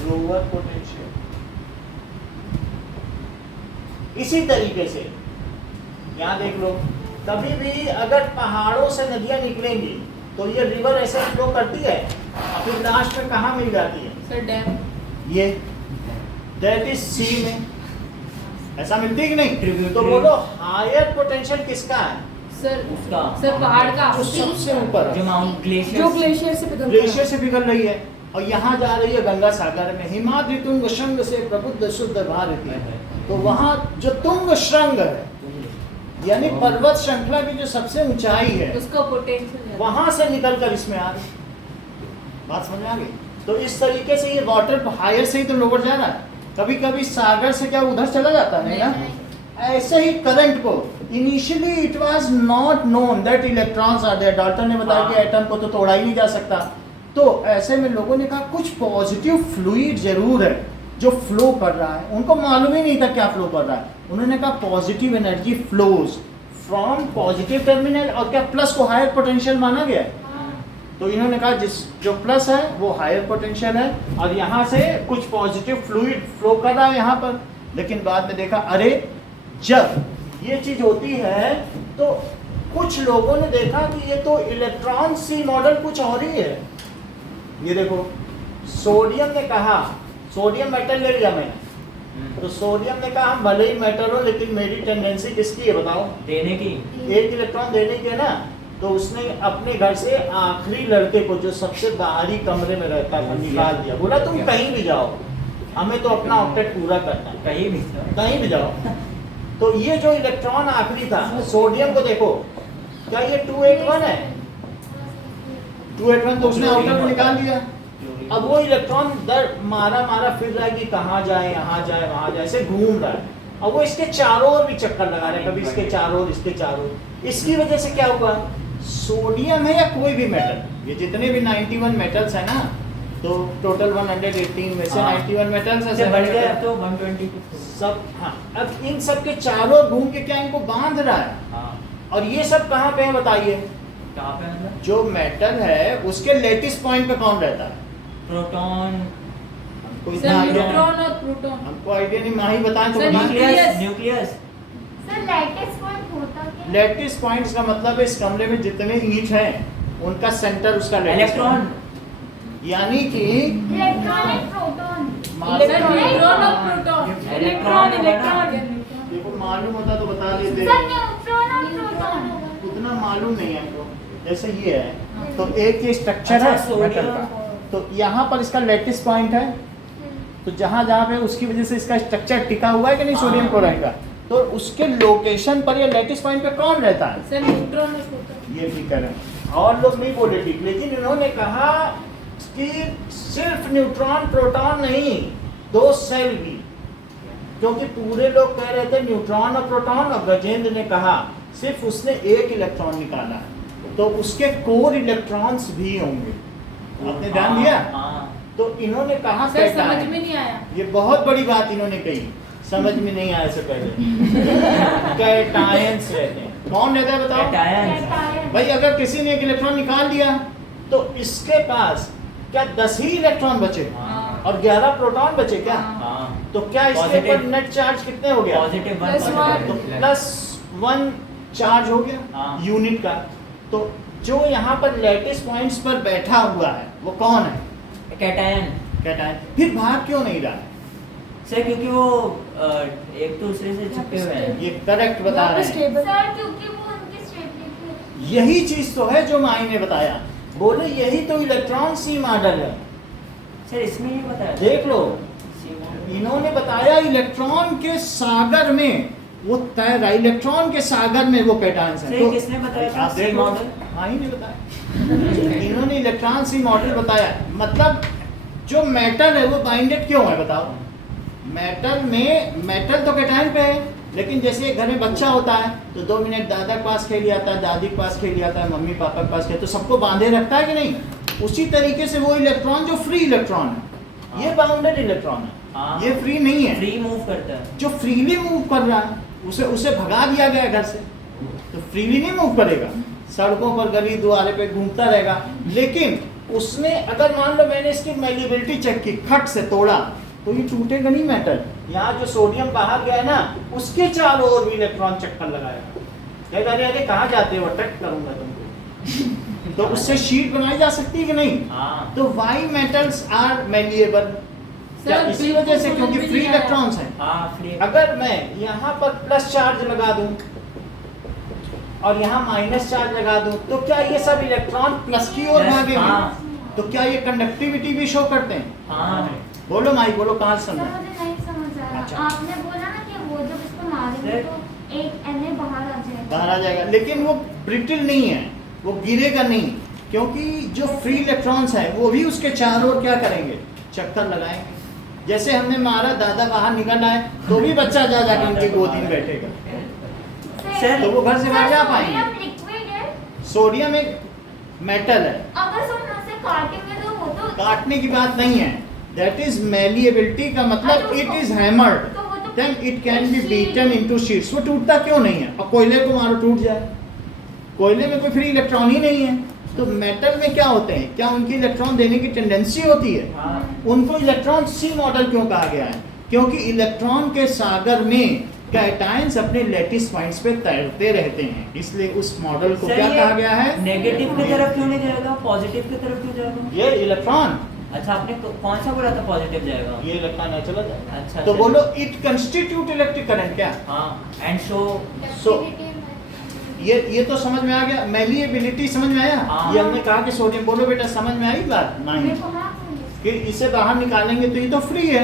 Lower potential. इसी तरीके से यहाँ देख लो, कभी भी अगर पहाड़ों से नदियाँ निकलेंगी तो ये रिवर ऐसे फ्लो करती है, फिर लास्ट में कहाँ मिल जाती है? Sir dam. ये दैट इज सी में, ऐसा मिलती है कि नहीं? Tributary। तो बोलो हायर पोटेंशियल किसका है? सर उसका सर पहाड़ का। जो सबसे ऊपर जो है, माउंट ग्लेशियर। जो ग्लेशियर से पिघलता है। ग्लेशियर से पिघल रही है और यहाँ जा रही है गंगा सागर में, हिमाद्रि तुंग श्रृंग से प्रबुद्ध शुद्ध भारती है। तो वहाँ जो तुंग श्रृंग है यानी पर्वत श्रृंखला की जो सबसे ऊंचाई है, उसका पोटेंशियल वहां से निकल कर इसमें आ गई। बात समझ में आ गई? तो इस तरीके से ये वाटर हायर से ही तो लोअर जा रहा है। कभी कभी सागर से क्या उधर चला जाता है ना? ऐसे ही करंट को initially it was not known that electrons are there. Dalton ने बताया कि एटम को तो तोड़ा ही नहीं जा सकता। तो ऐसे में लोगों ने कहा कुछ पॉजिटिव फ्लूइड जरूर है जो फ्लो कर रहा है। उनको मालूम ही नहीं था क्या फ्लो कर रहा है। उन्होंने कहा positive energy flows from positive terminal, और क्या प्लस को हायर पोटेंशियल माना गया है? तो इन्होंने कहा जिस जो प्लस है वो हायर पोटेंशियल है और यहाँ से कुछ पॉजिटिव फ्लूइड फ्लो कर रहा है यहाँ पर। लेकिन बाद में देखा अरे जब ये चीज होती है तो कुछ लोगों ने देखा कि ये तो इलेक्ट्रॉन सी मॉडल कुछ और ही है। ये देखो सोडियम ने कहा, सोडियम मेटल ले लिया मैंने, तो सोडियम ने कहा हम भले ही मेटल हो लेकिन मेरी टेंडेंसी किसकी है बताओ? देने की। एक इलेक्ट्रॉन देने की है ना। तो उसने अपने घर से आखिरी लड़के को जो सबसे बाहरी कमरे में रहता था निकाल दिया, बोला तुम कहीं भी जाओ, हमें तो अपना ऑक्टेट पूरा करना है, कहीं भी कहीं भी जाओ। तो ये जो इलेक्ट्रॉन आखिरी था सोडियम को देखो, क्या ये 281 है? 281 तो उसने आउटर को निकाल दिया। अब वो इलेक्ट्रॉन दर मारा फिर रहा है कि कहाँ जाए, यहाँ जाए, वहाँ जाए, ऐसे घूम रहा है। अब वो इसके चारों ओर भी चक्कर लगा रहे हैं, कभी इसके चारों ओर, इसके चारों ओर। इसकी वजह से क्या हुआ? सोडियम है या कोई भी मेटल, ये जितने भी 91 मेटल्स है ना, तो टोटल 118 में से 91 मेटल्स है, बढ़ गया तो 120 सब। हाँ, अब इन सब के चारों ओर घूम के क्या इनको बांध रहा है। हाँ। और ये सब कहाँ पे है बताइए? कहाँ पे मतलब? जो मेटल है उसके लेटिस पॉइंट पे कौन रहता है? प्रोटॉन। हमको सर इतना आइडिया न्यूट्रॉन और प्रोटॉन। हमको आइडिया नहीं, माही बताएं तो सर, बताएं। Nucleus. Nucleus. Sir lattice point होता क्या? लैटिस पॉइंट्स का मतलब है इस कमरे में जितने ईंट हैं उनका सेंटर उसका लैटिस इलेक्ट्रॉन। पॉइंट। यानी कि electron and proton. Sir neutron और प्रोटॉन। Electron, electron. देखो मालूम होता तो बता देते, सर न्यूट्रॉन और प्रोटॉन। उतना मालूम नहीं है हमको। जैसे ये है तो एक ये स्ट्रक्चर है अच्छा, मेटल सोडियम। का, तो यहाँ पर इसका लेटिस पॉइंट है, तो जहाँ जहाँ पे उसकी वजह से इसका स्ट्रक्चर टिका हुआ है कि नहीं सोडियम क्लोराइड का, तो उसके लोकेशन पर या लेटिस पॉइंट पे कौन रहता है? सर न्यूट्रॉन और प्रोटॉन। ये ठीक है। और लोग नहीं बोले ठीक, लेकिन इन्होंने कहा कि सिर्फ न्यूट्रॉन प्रोटॉन नहीं, दो सेल भी, क्योंकि पूरे लोग कह रहे थे न्यूट्रॉन और प्रोटॉन, और गजेंद्र ने कहा सिर्फ उसने एक इलेक्ट्रॉन निकाला है तो उसके कोर इलेक्ट्रॉन्स भी होंगे। आपने ध्यान दिया? हाँ। तो इन्होंने कहा सर समझ में नहीं आया। ये बहुत बड़ी बात इन्होंने कही, समझ में नहीं आया से पहले। कैटायंस रहते हैं। कौन रहता है बताओ? कैटायंस। भाई अगर किसी ने एक इलेक्ट्रॉन निकाल दिया तो इसके पास क्या 10 ही इलेक्ट्रॉन बचे हाँ। और 11 प्रोटॉन बचे क्या? हाँ। तो क्या इसके ऊपर Positive। नेट चार्ज कितने हो गया? पॉजिटिव +1। तो +1 चार्ज हो गया हाँ। यूनिट का। तो जो यहाँ पर लेटिस पॉइंट्स पर बैठा हुआ है वो कौन है? कैटायन। कैटायन। फिर भाग क्यों नहीं रहा है? सर क्योंकि वो एक दूसरे से चिपके हुए हैं। ये करेक्ट बता रहे हैं। स्टेबल। सर क्योंकि वो उनकी स्टेबिलिटी। यही चीज तो है जो माई ने बताया, बोले यही तो इलेक्ट्रॉन सी मॉडल है। सर इसमें ये बताया देख लो, इन्होंने बताया इलेक्ट्रॉन के सागर में वो तैर रहा, इलेक्ट्रॉन के सागर में वो कैटायंस है। सर किसने बताया था? आप देख सी लो, मॉडल। माही ने बताया। इन्होंने इलेक्ट्रॉन सी मॉडल बताया, मतलब जो मेटल है वो बाइंडेड क्यों है बताओ? मेटल तो कैटायन पे है, लेकिन जैसे घर में बच्चा होता है तो 2 मिनट दादा के पास खेल जाता है, दादी के पास खेल जाता है, मम्मी पापा के पास खेल, तो सबको बांधे रखता है कि नहीं? उसी तरीके से वो इलेक्ट्रॉन जो फ्री इलेक्ट्रॉन है, ये बाउंडेड इलेक्ट्रॉन है, हाँ। ये फ्री नहीं है। फ्री मूव करता है। जो फ्रीली मूव कर रहा है उसे भगा दिया गया घर से, तो फ्रीली नहीं मूव करेगा, सड़कों पर गली द्वारे पे घूमता रहेगा। लेकिन उसने अगर मान लो मैंने इसकी मैलिबिलिटी चेक की, खट से तोड़ा, तो ये टूटेगा नहीं मेटल। यहाँ जो सोडियम बाहर गया है ना, उसके चारों ओर भी इलेक्ट्रॉन चक्कर लगाएगा, कहेगा अरे अरे कहाँ जाते हो, अटैक करूंगा तुमको। तो उससे शीट बनाई जा सकती है कि नहीं? हाँ। तो वाई मेटल्स आर मेलिएबल, इसी वजह से क्योंकि फ्री इलेक्ट्रॉन्स हैं। हाँ, फ्री। अगर मैं यहाँ पर प्लस चार्ज लगा दूं और यहाँ माइनस चार्ज लगा दूं, तो क्या ये सब इलेक्ट्रॉन प्लस की ओर भागेंगे? हाँ। तो क्या ये कंडक्टिविटी भी शो करते हैं? हाँ। बोलो माई, बोलो कहाँ से सर समझा? मुझे नहीं समझ आया। अच्छा। आपने बोला ना कि वो जब इसको मारेंगे तो एक Na बाहर आ जाएगा। बाहर आ जाएगा, लेकिन वो ब्रिटिल नहीं है, वो गिरेगा नहीं, क्योंकि जो फ्री इलेक्ट्रॉन्स हैं वो भी उसके चारों ओर क्या करेंगे, चक्कर लगाएंगे। जैसे हमने मारा, दादा बाहर निकल आए, तो भी बच्चा जा जाके उनकी गोदी में बैठेगा, सर, तो वो घर से बाहर जा सोडियम पाएंगे। लिक्विड है, सोडियम एक मेटल है, अगर हम उसे काटेंगे तो वो तो काटने की बात नहीं है, दैट इज मेलिएबिलिटी का मतलब इट इज हैमर्ड, तो वो तो then it can be beaten into sheets. वो टूटता क्यों नहीं है? और कोयले को मारो टूट जाए, कोयले में कोई फ्री इलेक्ट्रॉन ही नहीं है। तो मेटल में क्या होते हैं, क्या उनकी इलेक्ट्रॉन देने की टेंडेंसी होती है? हाँ। उनको इलेक्ट्रॉन सी मॉडल क्यों कहा गया है? क्योंकि इलेक्ट्रॉन के सागर में कैटायंस अपने लैटिस पॉइंट्स पे तैरते रहते हैं, इसलिए उस मॉडल को सर, क्या ये कहा गया है? नेगेटिव की तरफ क्यों नहीं जाएगा, पॉजिटिव की तरफ क्यों जाएगा? ये इलेक्ट्रॉन, अच्छा, आपने कौन सा बोला था पॉजिटिव जाएगा? ये इलेक्ट्रॉन है, चला जाए। अच्छा, तो चलिए। बोलो इट कंस्टिट्यूट इलेक्ट्रिक करंट क्या? हाँ, एंड शो। So, ये तो समझ में आ गया। मेलिएबिलिटी समझ में आया? हाँ। ये हमने कहा कि सोडियम, बोलो बेटा समझ में आई बात? नहीं, मेरे को हाँ कि इसे बाहर निकालेंगे तो ये तो फ्री है।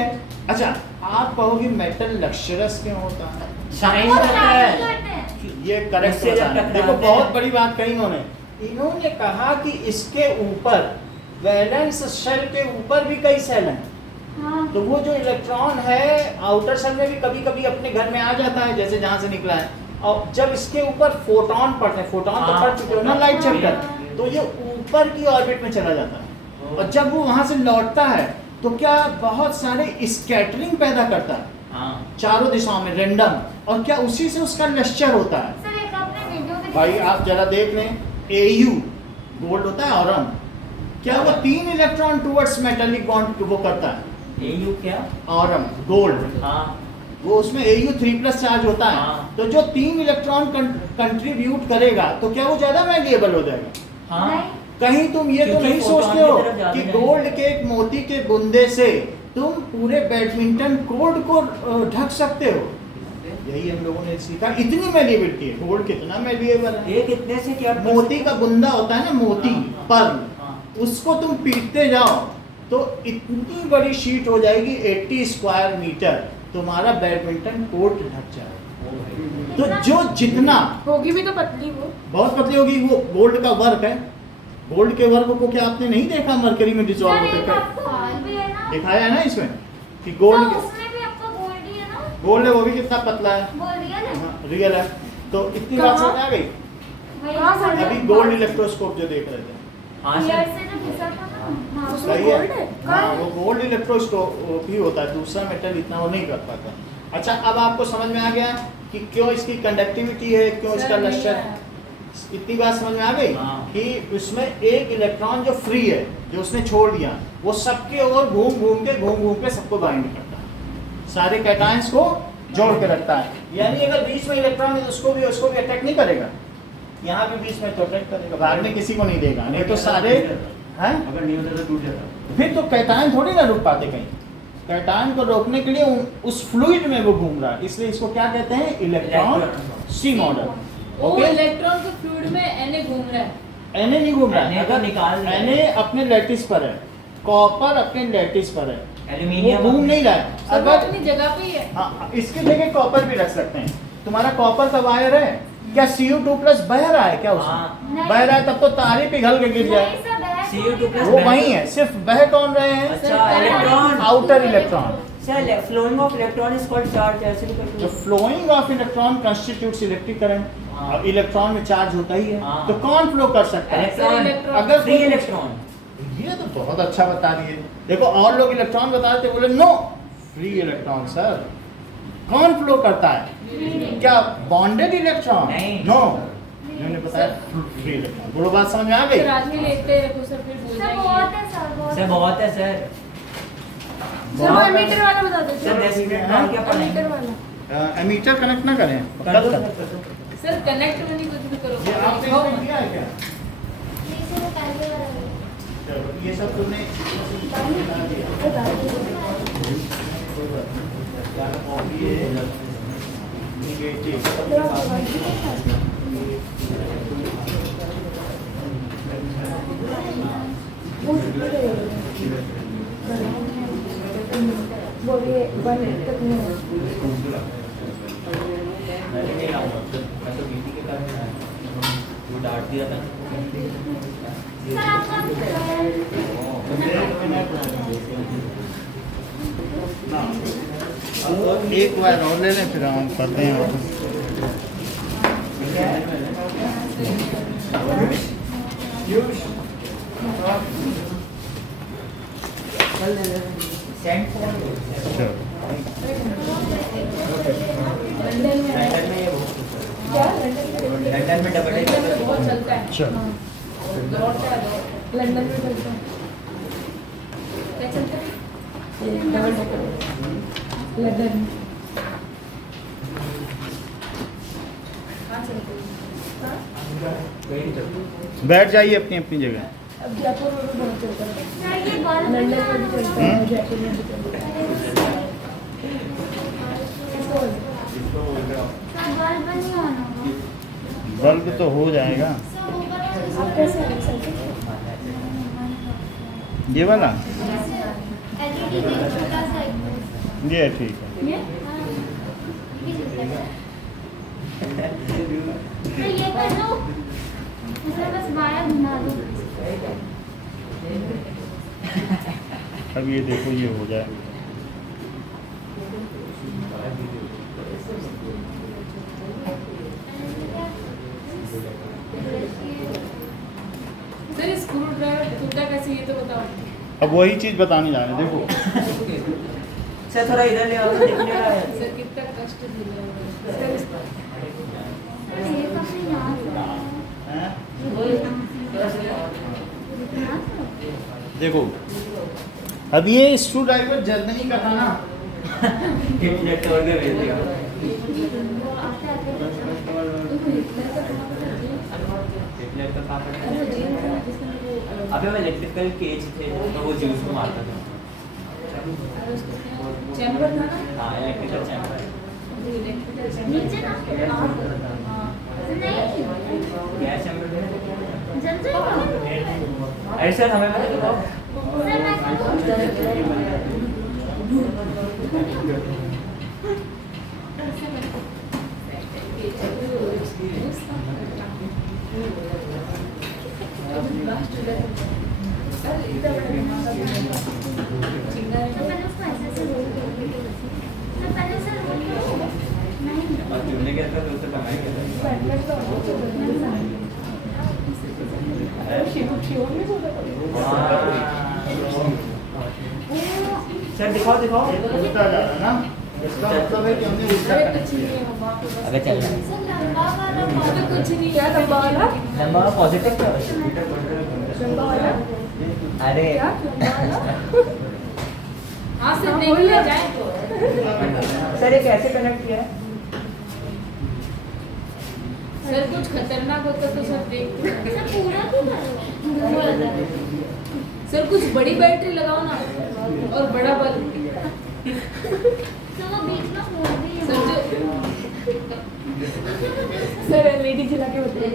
अच्छा, आप कहोगे मेटल लक्ष्यरस क्यों होता है? शाइन वो करता शाइन है। करते हैं। ये करेक्ट इससे जब बताना। टकराते देखो हैं- बहुत बड़ी बात कही इन्होंने कहा कि इसके ऊपर वैलेंस शेल के ऊपर भी कई सेल हैं, हाँ। तो वो जो इलेक्ट्रॉन है आउटर सेल में भी कभी कभी अपने घर में आ जाता है, जैसे जहां से निकला है, और जब इसके ऊपर फोटोन पड़ते हैं, फोटोन तो हाँ। पड़ चुके हो ना लाइट चैप्टर, तो ये ऊपर की ऑर्बिट में चला जाता है, और जब वो वहां से लौटता है तो क्या बहुत सारे स्कैटरिंग पैदा करता है हाँ। चारों दिशाओं में रेंडम, और क्या उसी से उसका लश्चर होता है? सर एक आपने वीडियो में भाई आप जरा देख लें, AU गोल्ड होता है, ऑरम, क्या वो 3 इलेक्ट्रॉन टुवर्ड्स मेटालिक बॉन्ड वो करता है? AU क्या? ऑरम गोल्ड, हाँ। वो उसमें AU 3+ चार्ज होता है, हाँ। तो जो 3 इलेक्ट्रॉन कंट्रीब्यूट करेगा तो क्या वो ज्यादा मैलिएबल हो जाएगा? हाँ। कहीं तुम ये तो क्योंकि नहीं फोटॉन सोचते की हो तरफ ज्यादा कि जाएंगे। गोल्ड के एक मोती के बुंदे से तुम पूरे बैडमिंटन कोर्ट को ढक सकते हो? यही हम लोगों ने सीखा, इतनी मैलिएबिलिटी है, गोल्ड कितना मैलिएबल है। ये कितने से क्या? मोती का बुंदा होता है ना, मोती, हाँ। पर्ल, हाँ। उसको तुम पीटते जाओ तो इतनी बड़ी शीट हो जाएगी 80 स्क्वायर मीटर, तुम्हारा बैडमिंटन कोर्ट ढक जाएगा। तो जो जितना होगी भी तो पतली वो। बहुत पतली होगी, वो गोल्ड का वर्क है। गोल्ड के वर्क को क्या आपने नहीं देखा मरकरी में डिसॉल्व सर होते एक पे? आपको गोल्ड भी है ना, दिखाया है ना इसमें कि गोल्ड तो उसमें भी आपको गोल्ड ही है ना, गोल्ड है, वो भी कितना पतला है, गोल्ड रियल है। हाँ, रियल है। तो इतनी बात कहाँ? समझ आ गई? वही कहाँ सर, से? अभी गोल्ड इलेक्ट्रोस्कोप जो देख रहे थे, हाँ ईयर सर। से जो घिसा था ना, हाँ, उसमें सही है। गोल्ड है? हाँ, कहाँ वो गोल्ड इलेक्ट्रोस्कोप ही होता है, दूसरा मेटल इतना वो नहीं कर पाता। अच्छा, अब आपको समझ में आ गया कि क्यों इसकी कंडक्टिविटी है, क्यों इसका लश्कर, इतनी बात समझ में आ गई हाँ। कि उसमें एक इलेक्ट्रॉन जो फ्री है, जो उसने छोड़ दिया, वो सबके ओर घूम घूम के सबको बाइंड करता है, सारे कैटायंस को जोड़ के रखता है। यानी अगर बीच में इलेक्ट्रॉन है तो उसको भी अटैक नहीं करेगा, यहाँ भी बीच में तो अटैक करेगा, भागने किसी को नहीं देगा, नहीं तो सारे हैं। अगर नहीं होता तो टूट जाता। फिर तो कैटायन थोड़ी ना रुक पाते कहीं, कैटायन को रोकने के लिए उस फ्लूइड में वो घूम रहा है, इसलिए इसको क्या कहते हैं? इलेक्ट्रॉन सी मॉडल। वो ओके, इलेक्ट्रॉन के फ्लूइड में Na घूम रहा है। Na नहीं घूम रहा है, Na को निकाल दिया। Na अपने लैटिस पर है, कॉपर अपने लैटिस पर है, वो एल्यूमिनियम घूम नहीं रहा है। सब अगर अपनी जगह पे ही है। हाँ, इसके जगह कॉपर भी रख सकते हैं। तुम्हारा कॉपर का वायर है, क्या Cu2+ बह रहा है क्या उसमें? हाँ। बह रहा है तब तो तार ही पिघल के गिर नहीं जाए, सर, बह Cu2 plus वो वही है, सिर्फ बह कौन रहे हैं? अच्छा electron outer electron. Sir flowing of electron is called charge ऐसे भी तो flowing of electron constitutes electric current. अब इलेक्ट्रॉन में चार्ज होता ही है, हाँ. तो कौन फ्लो कर सकता है? इलेक्ट्रॉन अगर फ्री कोई- इलेक्ट्रॉन. ये तो बहुत अच्छा बता दिए. देखो और लोग इलेक्ट्रॉन बता देते, बोले नो फ्री इलेक्ट्रॉन सर. कौन फ्लो करता है? क्या बॉन्डेड इलेक्ट्रॉन? नहीं. नो, मैंने बताया फ्री इलेक्ट्रॉन. बोलो बात समझ में आ गई? सर आज के लिए इतने रखो सर, फिर भूल सर जाएंगे. बहुत है सर, बहुत सर बहुत है सर. सर वो एमीटर वाला बता दो. सर 10 मिनट में क्या एमीटर पढ़ाएंगे? वाला. एमीटर कनेक्ट ना करें कर कल दो तक. सर, कर दो. सर कनेक्ट में नहीं कुछ भी करो. ये आपने दिखाओ इसमें मत. किया है क्या? नहीं सर, वो पहले वाला है। चलो, ये सब तुमने बता दिया. बता दो. कॉपी है नेगेटिव. वो भी 1 तक नहीं है. मैं भी नहीं लाऊंगा. मैं तो बीटी के कारण आया. वो डांट दिया था. सर आपका एक बार और ले लें फिर हम करते हैं वापस. सेंट फोन चलो. लंदन में है. लंदन में ये बहुत क्या? लंदन में डबल लंदन में बहुत चलता है. चलो. दौड़ता है दौड़. लंदन में चलता है. क्या चलता है? ये डबल डेकर. लंदन में. कहाँ चलता है? बैठ जाइए अपनी अपनी जगह. अब जयपुर में भी बहुत चलता है. सर ये बल्ब लंदन में भी चलता है. हम्म? जयपुर में भी चलता है. इसको सर बल्ब नहीं ऑन होगा. बल्ब तो हो जाएगा. सर ऊपर वाला आप कैसे रख सकते हैं? ये वाला एलईडी दे छोटा सा एक. ये ठीक है. ये ये चलता है. सर ये कर दो. सर बस वायर घुमा दो. अब ये देखो ये हो जाए. सर स्क्रू ड्राइवर टूटा कैसे ये तो बताओ. अब वही चीज बताने जा रहे हैं. देखो सर थोड़ा इधर ले आओ तो दिखने रहा है. सर कितना कष्ट दिया है. सर ये सबसे यहाँ देखो अब ये स्क्रू ड्राइवर जर्मनी का था ना. कितने तोड़ के भेज दिया. हिटलर का कहाँ पर है? अबे वो इलेक्ट्रिकल केज थे तो वो ज्यूस को मारता था. चैम्बर था ना. हाँ इलेक्ट्रिकल चैम्बर. नीचे ना. हाँ. नहीं गैस चैम्बर जल जाएगा. अरे सर हमें पता बताओ. सर मैं करूँ. तो मैंने उसको ऐसे रोल किया. मैं पहले से रोल किया. नहीं और तुमने क्या था तो उससे कमाई कर. सर दिखाओ दिखाओ. उल्टा जा रहा है ना. इसका मतलब है कि हमने उल्टा अरे करा. कुछ नहीं है वहाँ पे बस. अबे चल रहा है. सर लंबा वाला वहाँ पे कुछ नहीं है. लंबा वाला. लंबा पॉजिटिव क्या लंबा वाला. अरे क्या? लंबा वाला. हाँ सर देख ले जाए. सर ये कैसे कनेक्ट किया है? सर कुछ खतरनाक होता तो सर देख. सर पूरा क्यों करो. सर कुछ बड़ी बैटरी लगाओ ना और बड़ा बल्ब. तो वो बीच में मोड़ भी है. सर जो सर एलईडी जला के बताइए.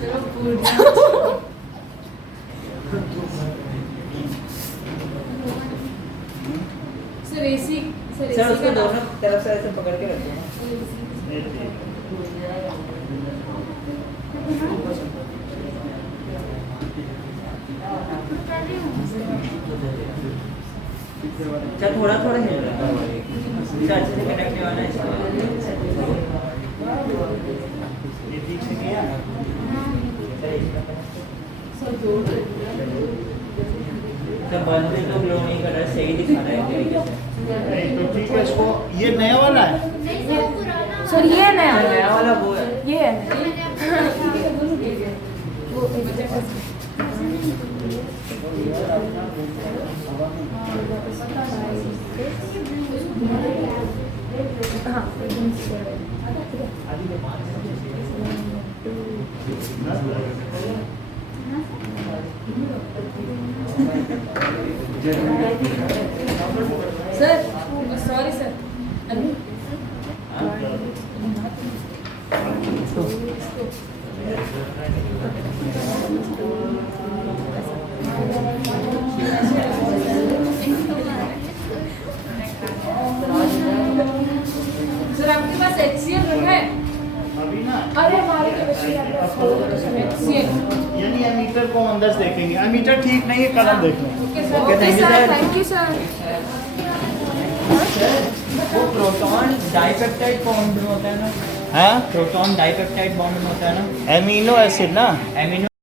सर वो पूरा सर एसी. सर उसको दोनों तरफ से ऐसे पकड़ के रखते हैं. ये ठीक है. अच्छा थोड़ा थोड़ा हिल रहा है अच्छा अच्छे से कनेक्ट नहीं होना है ये ठीक से किया तो बल्ब भी तो ग्लो नहीं कर रहा है सही दिखा रहा है तरीके से नहीं तो ठीक है इसको ये नया वाला है नहीं सर पुराना सर ये है नया नया वाला वो है ये है वो हाँ सर सॉरी सर अभी सर आपके पास HCl है अभी ना अरे हमारे HCl यानी एमीटर को अंदर से देखेंगे एमीटर ठीक नहीं है कलर देख लें okay sir Okay, thank you, sir. Thank you sir वो प्रोटॉन डाइपेप्टाइड बॉन्ड में होता है ना हाँ प्रोटॉन डाइपेप्टाइड बॉन्ड में होता है ना एमिनो एसिड ना एमिनो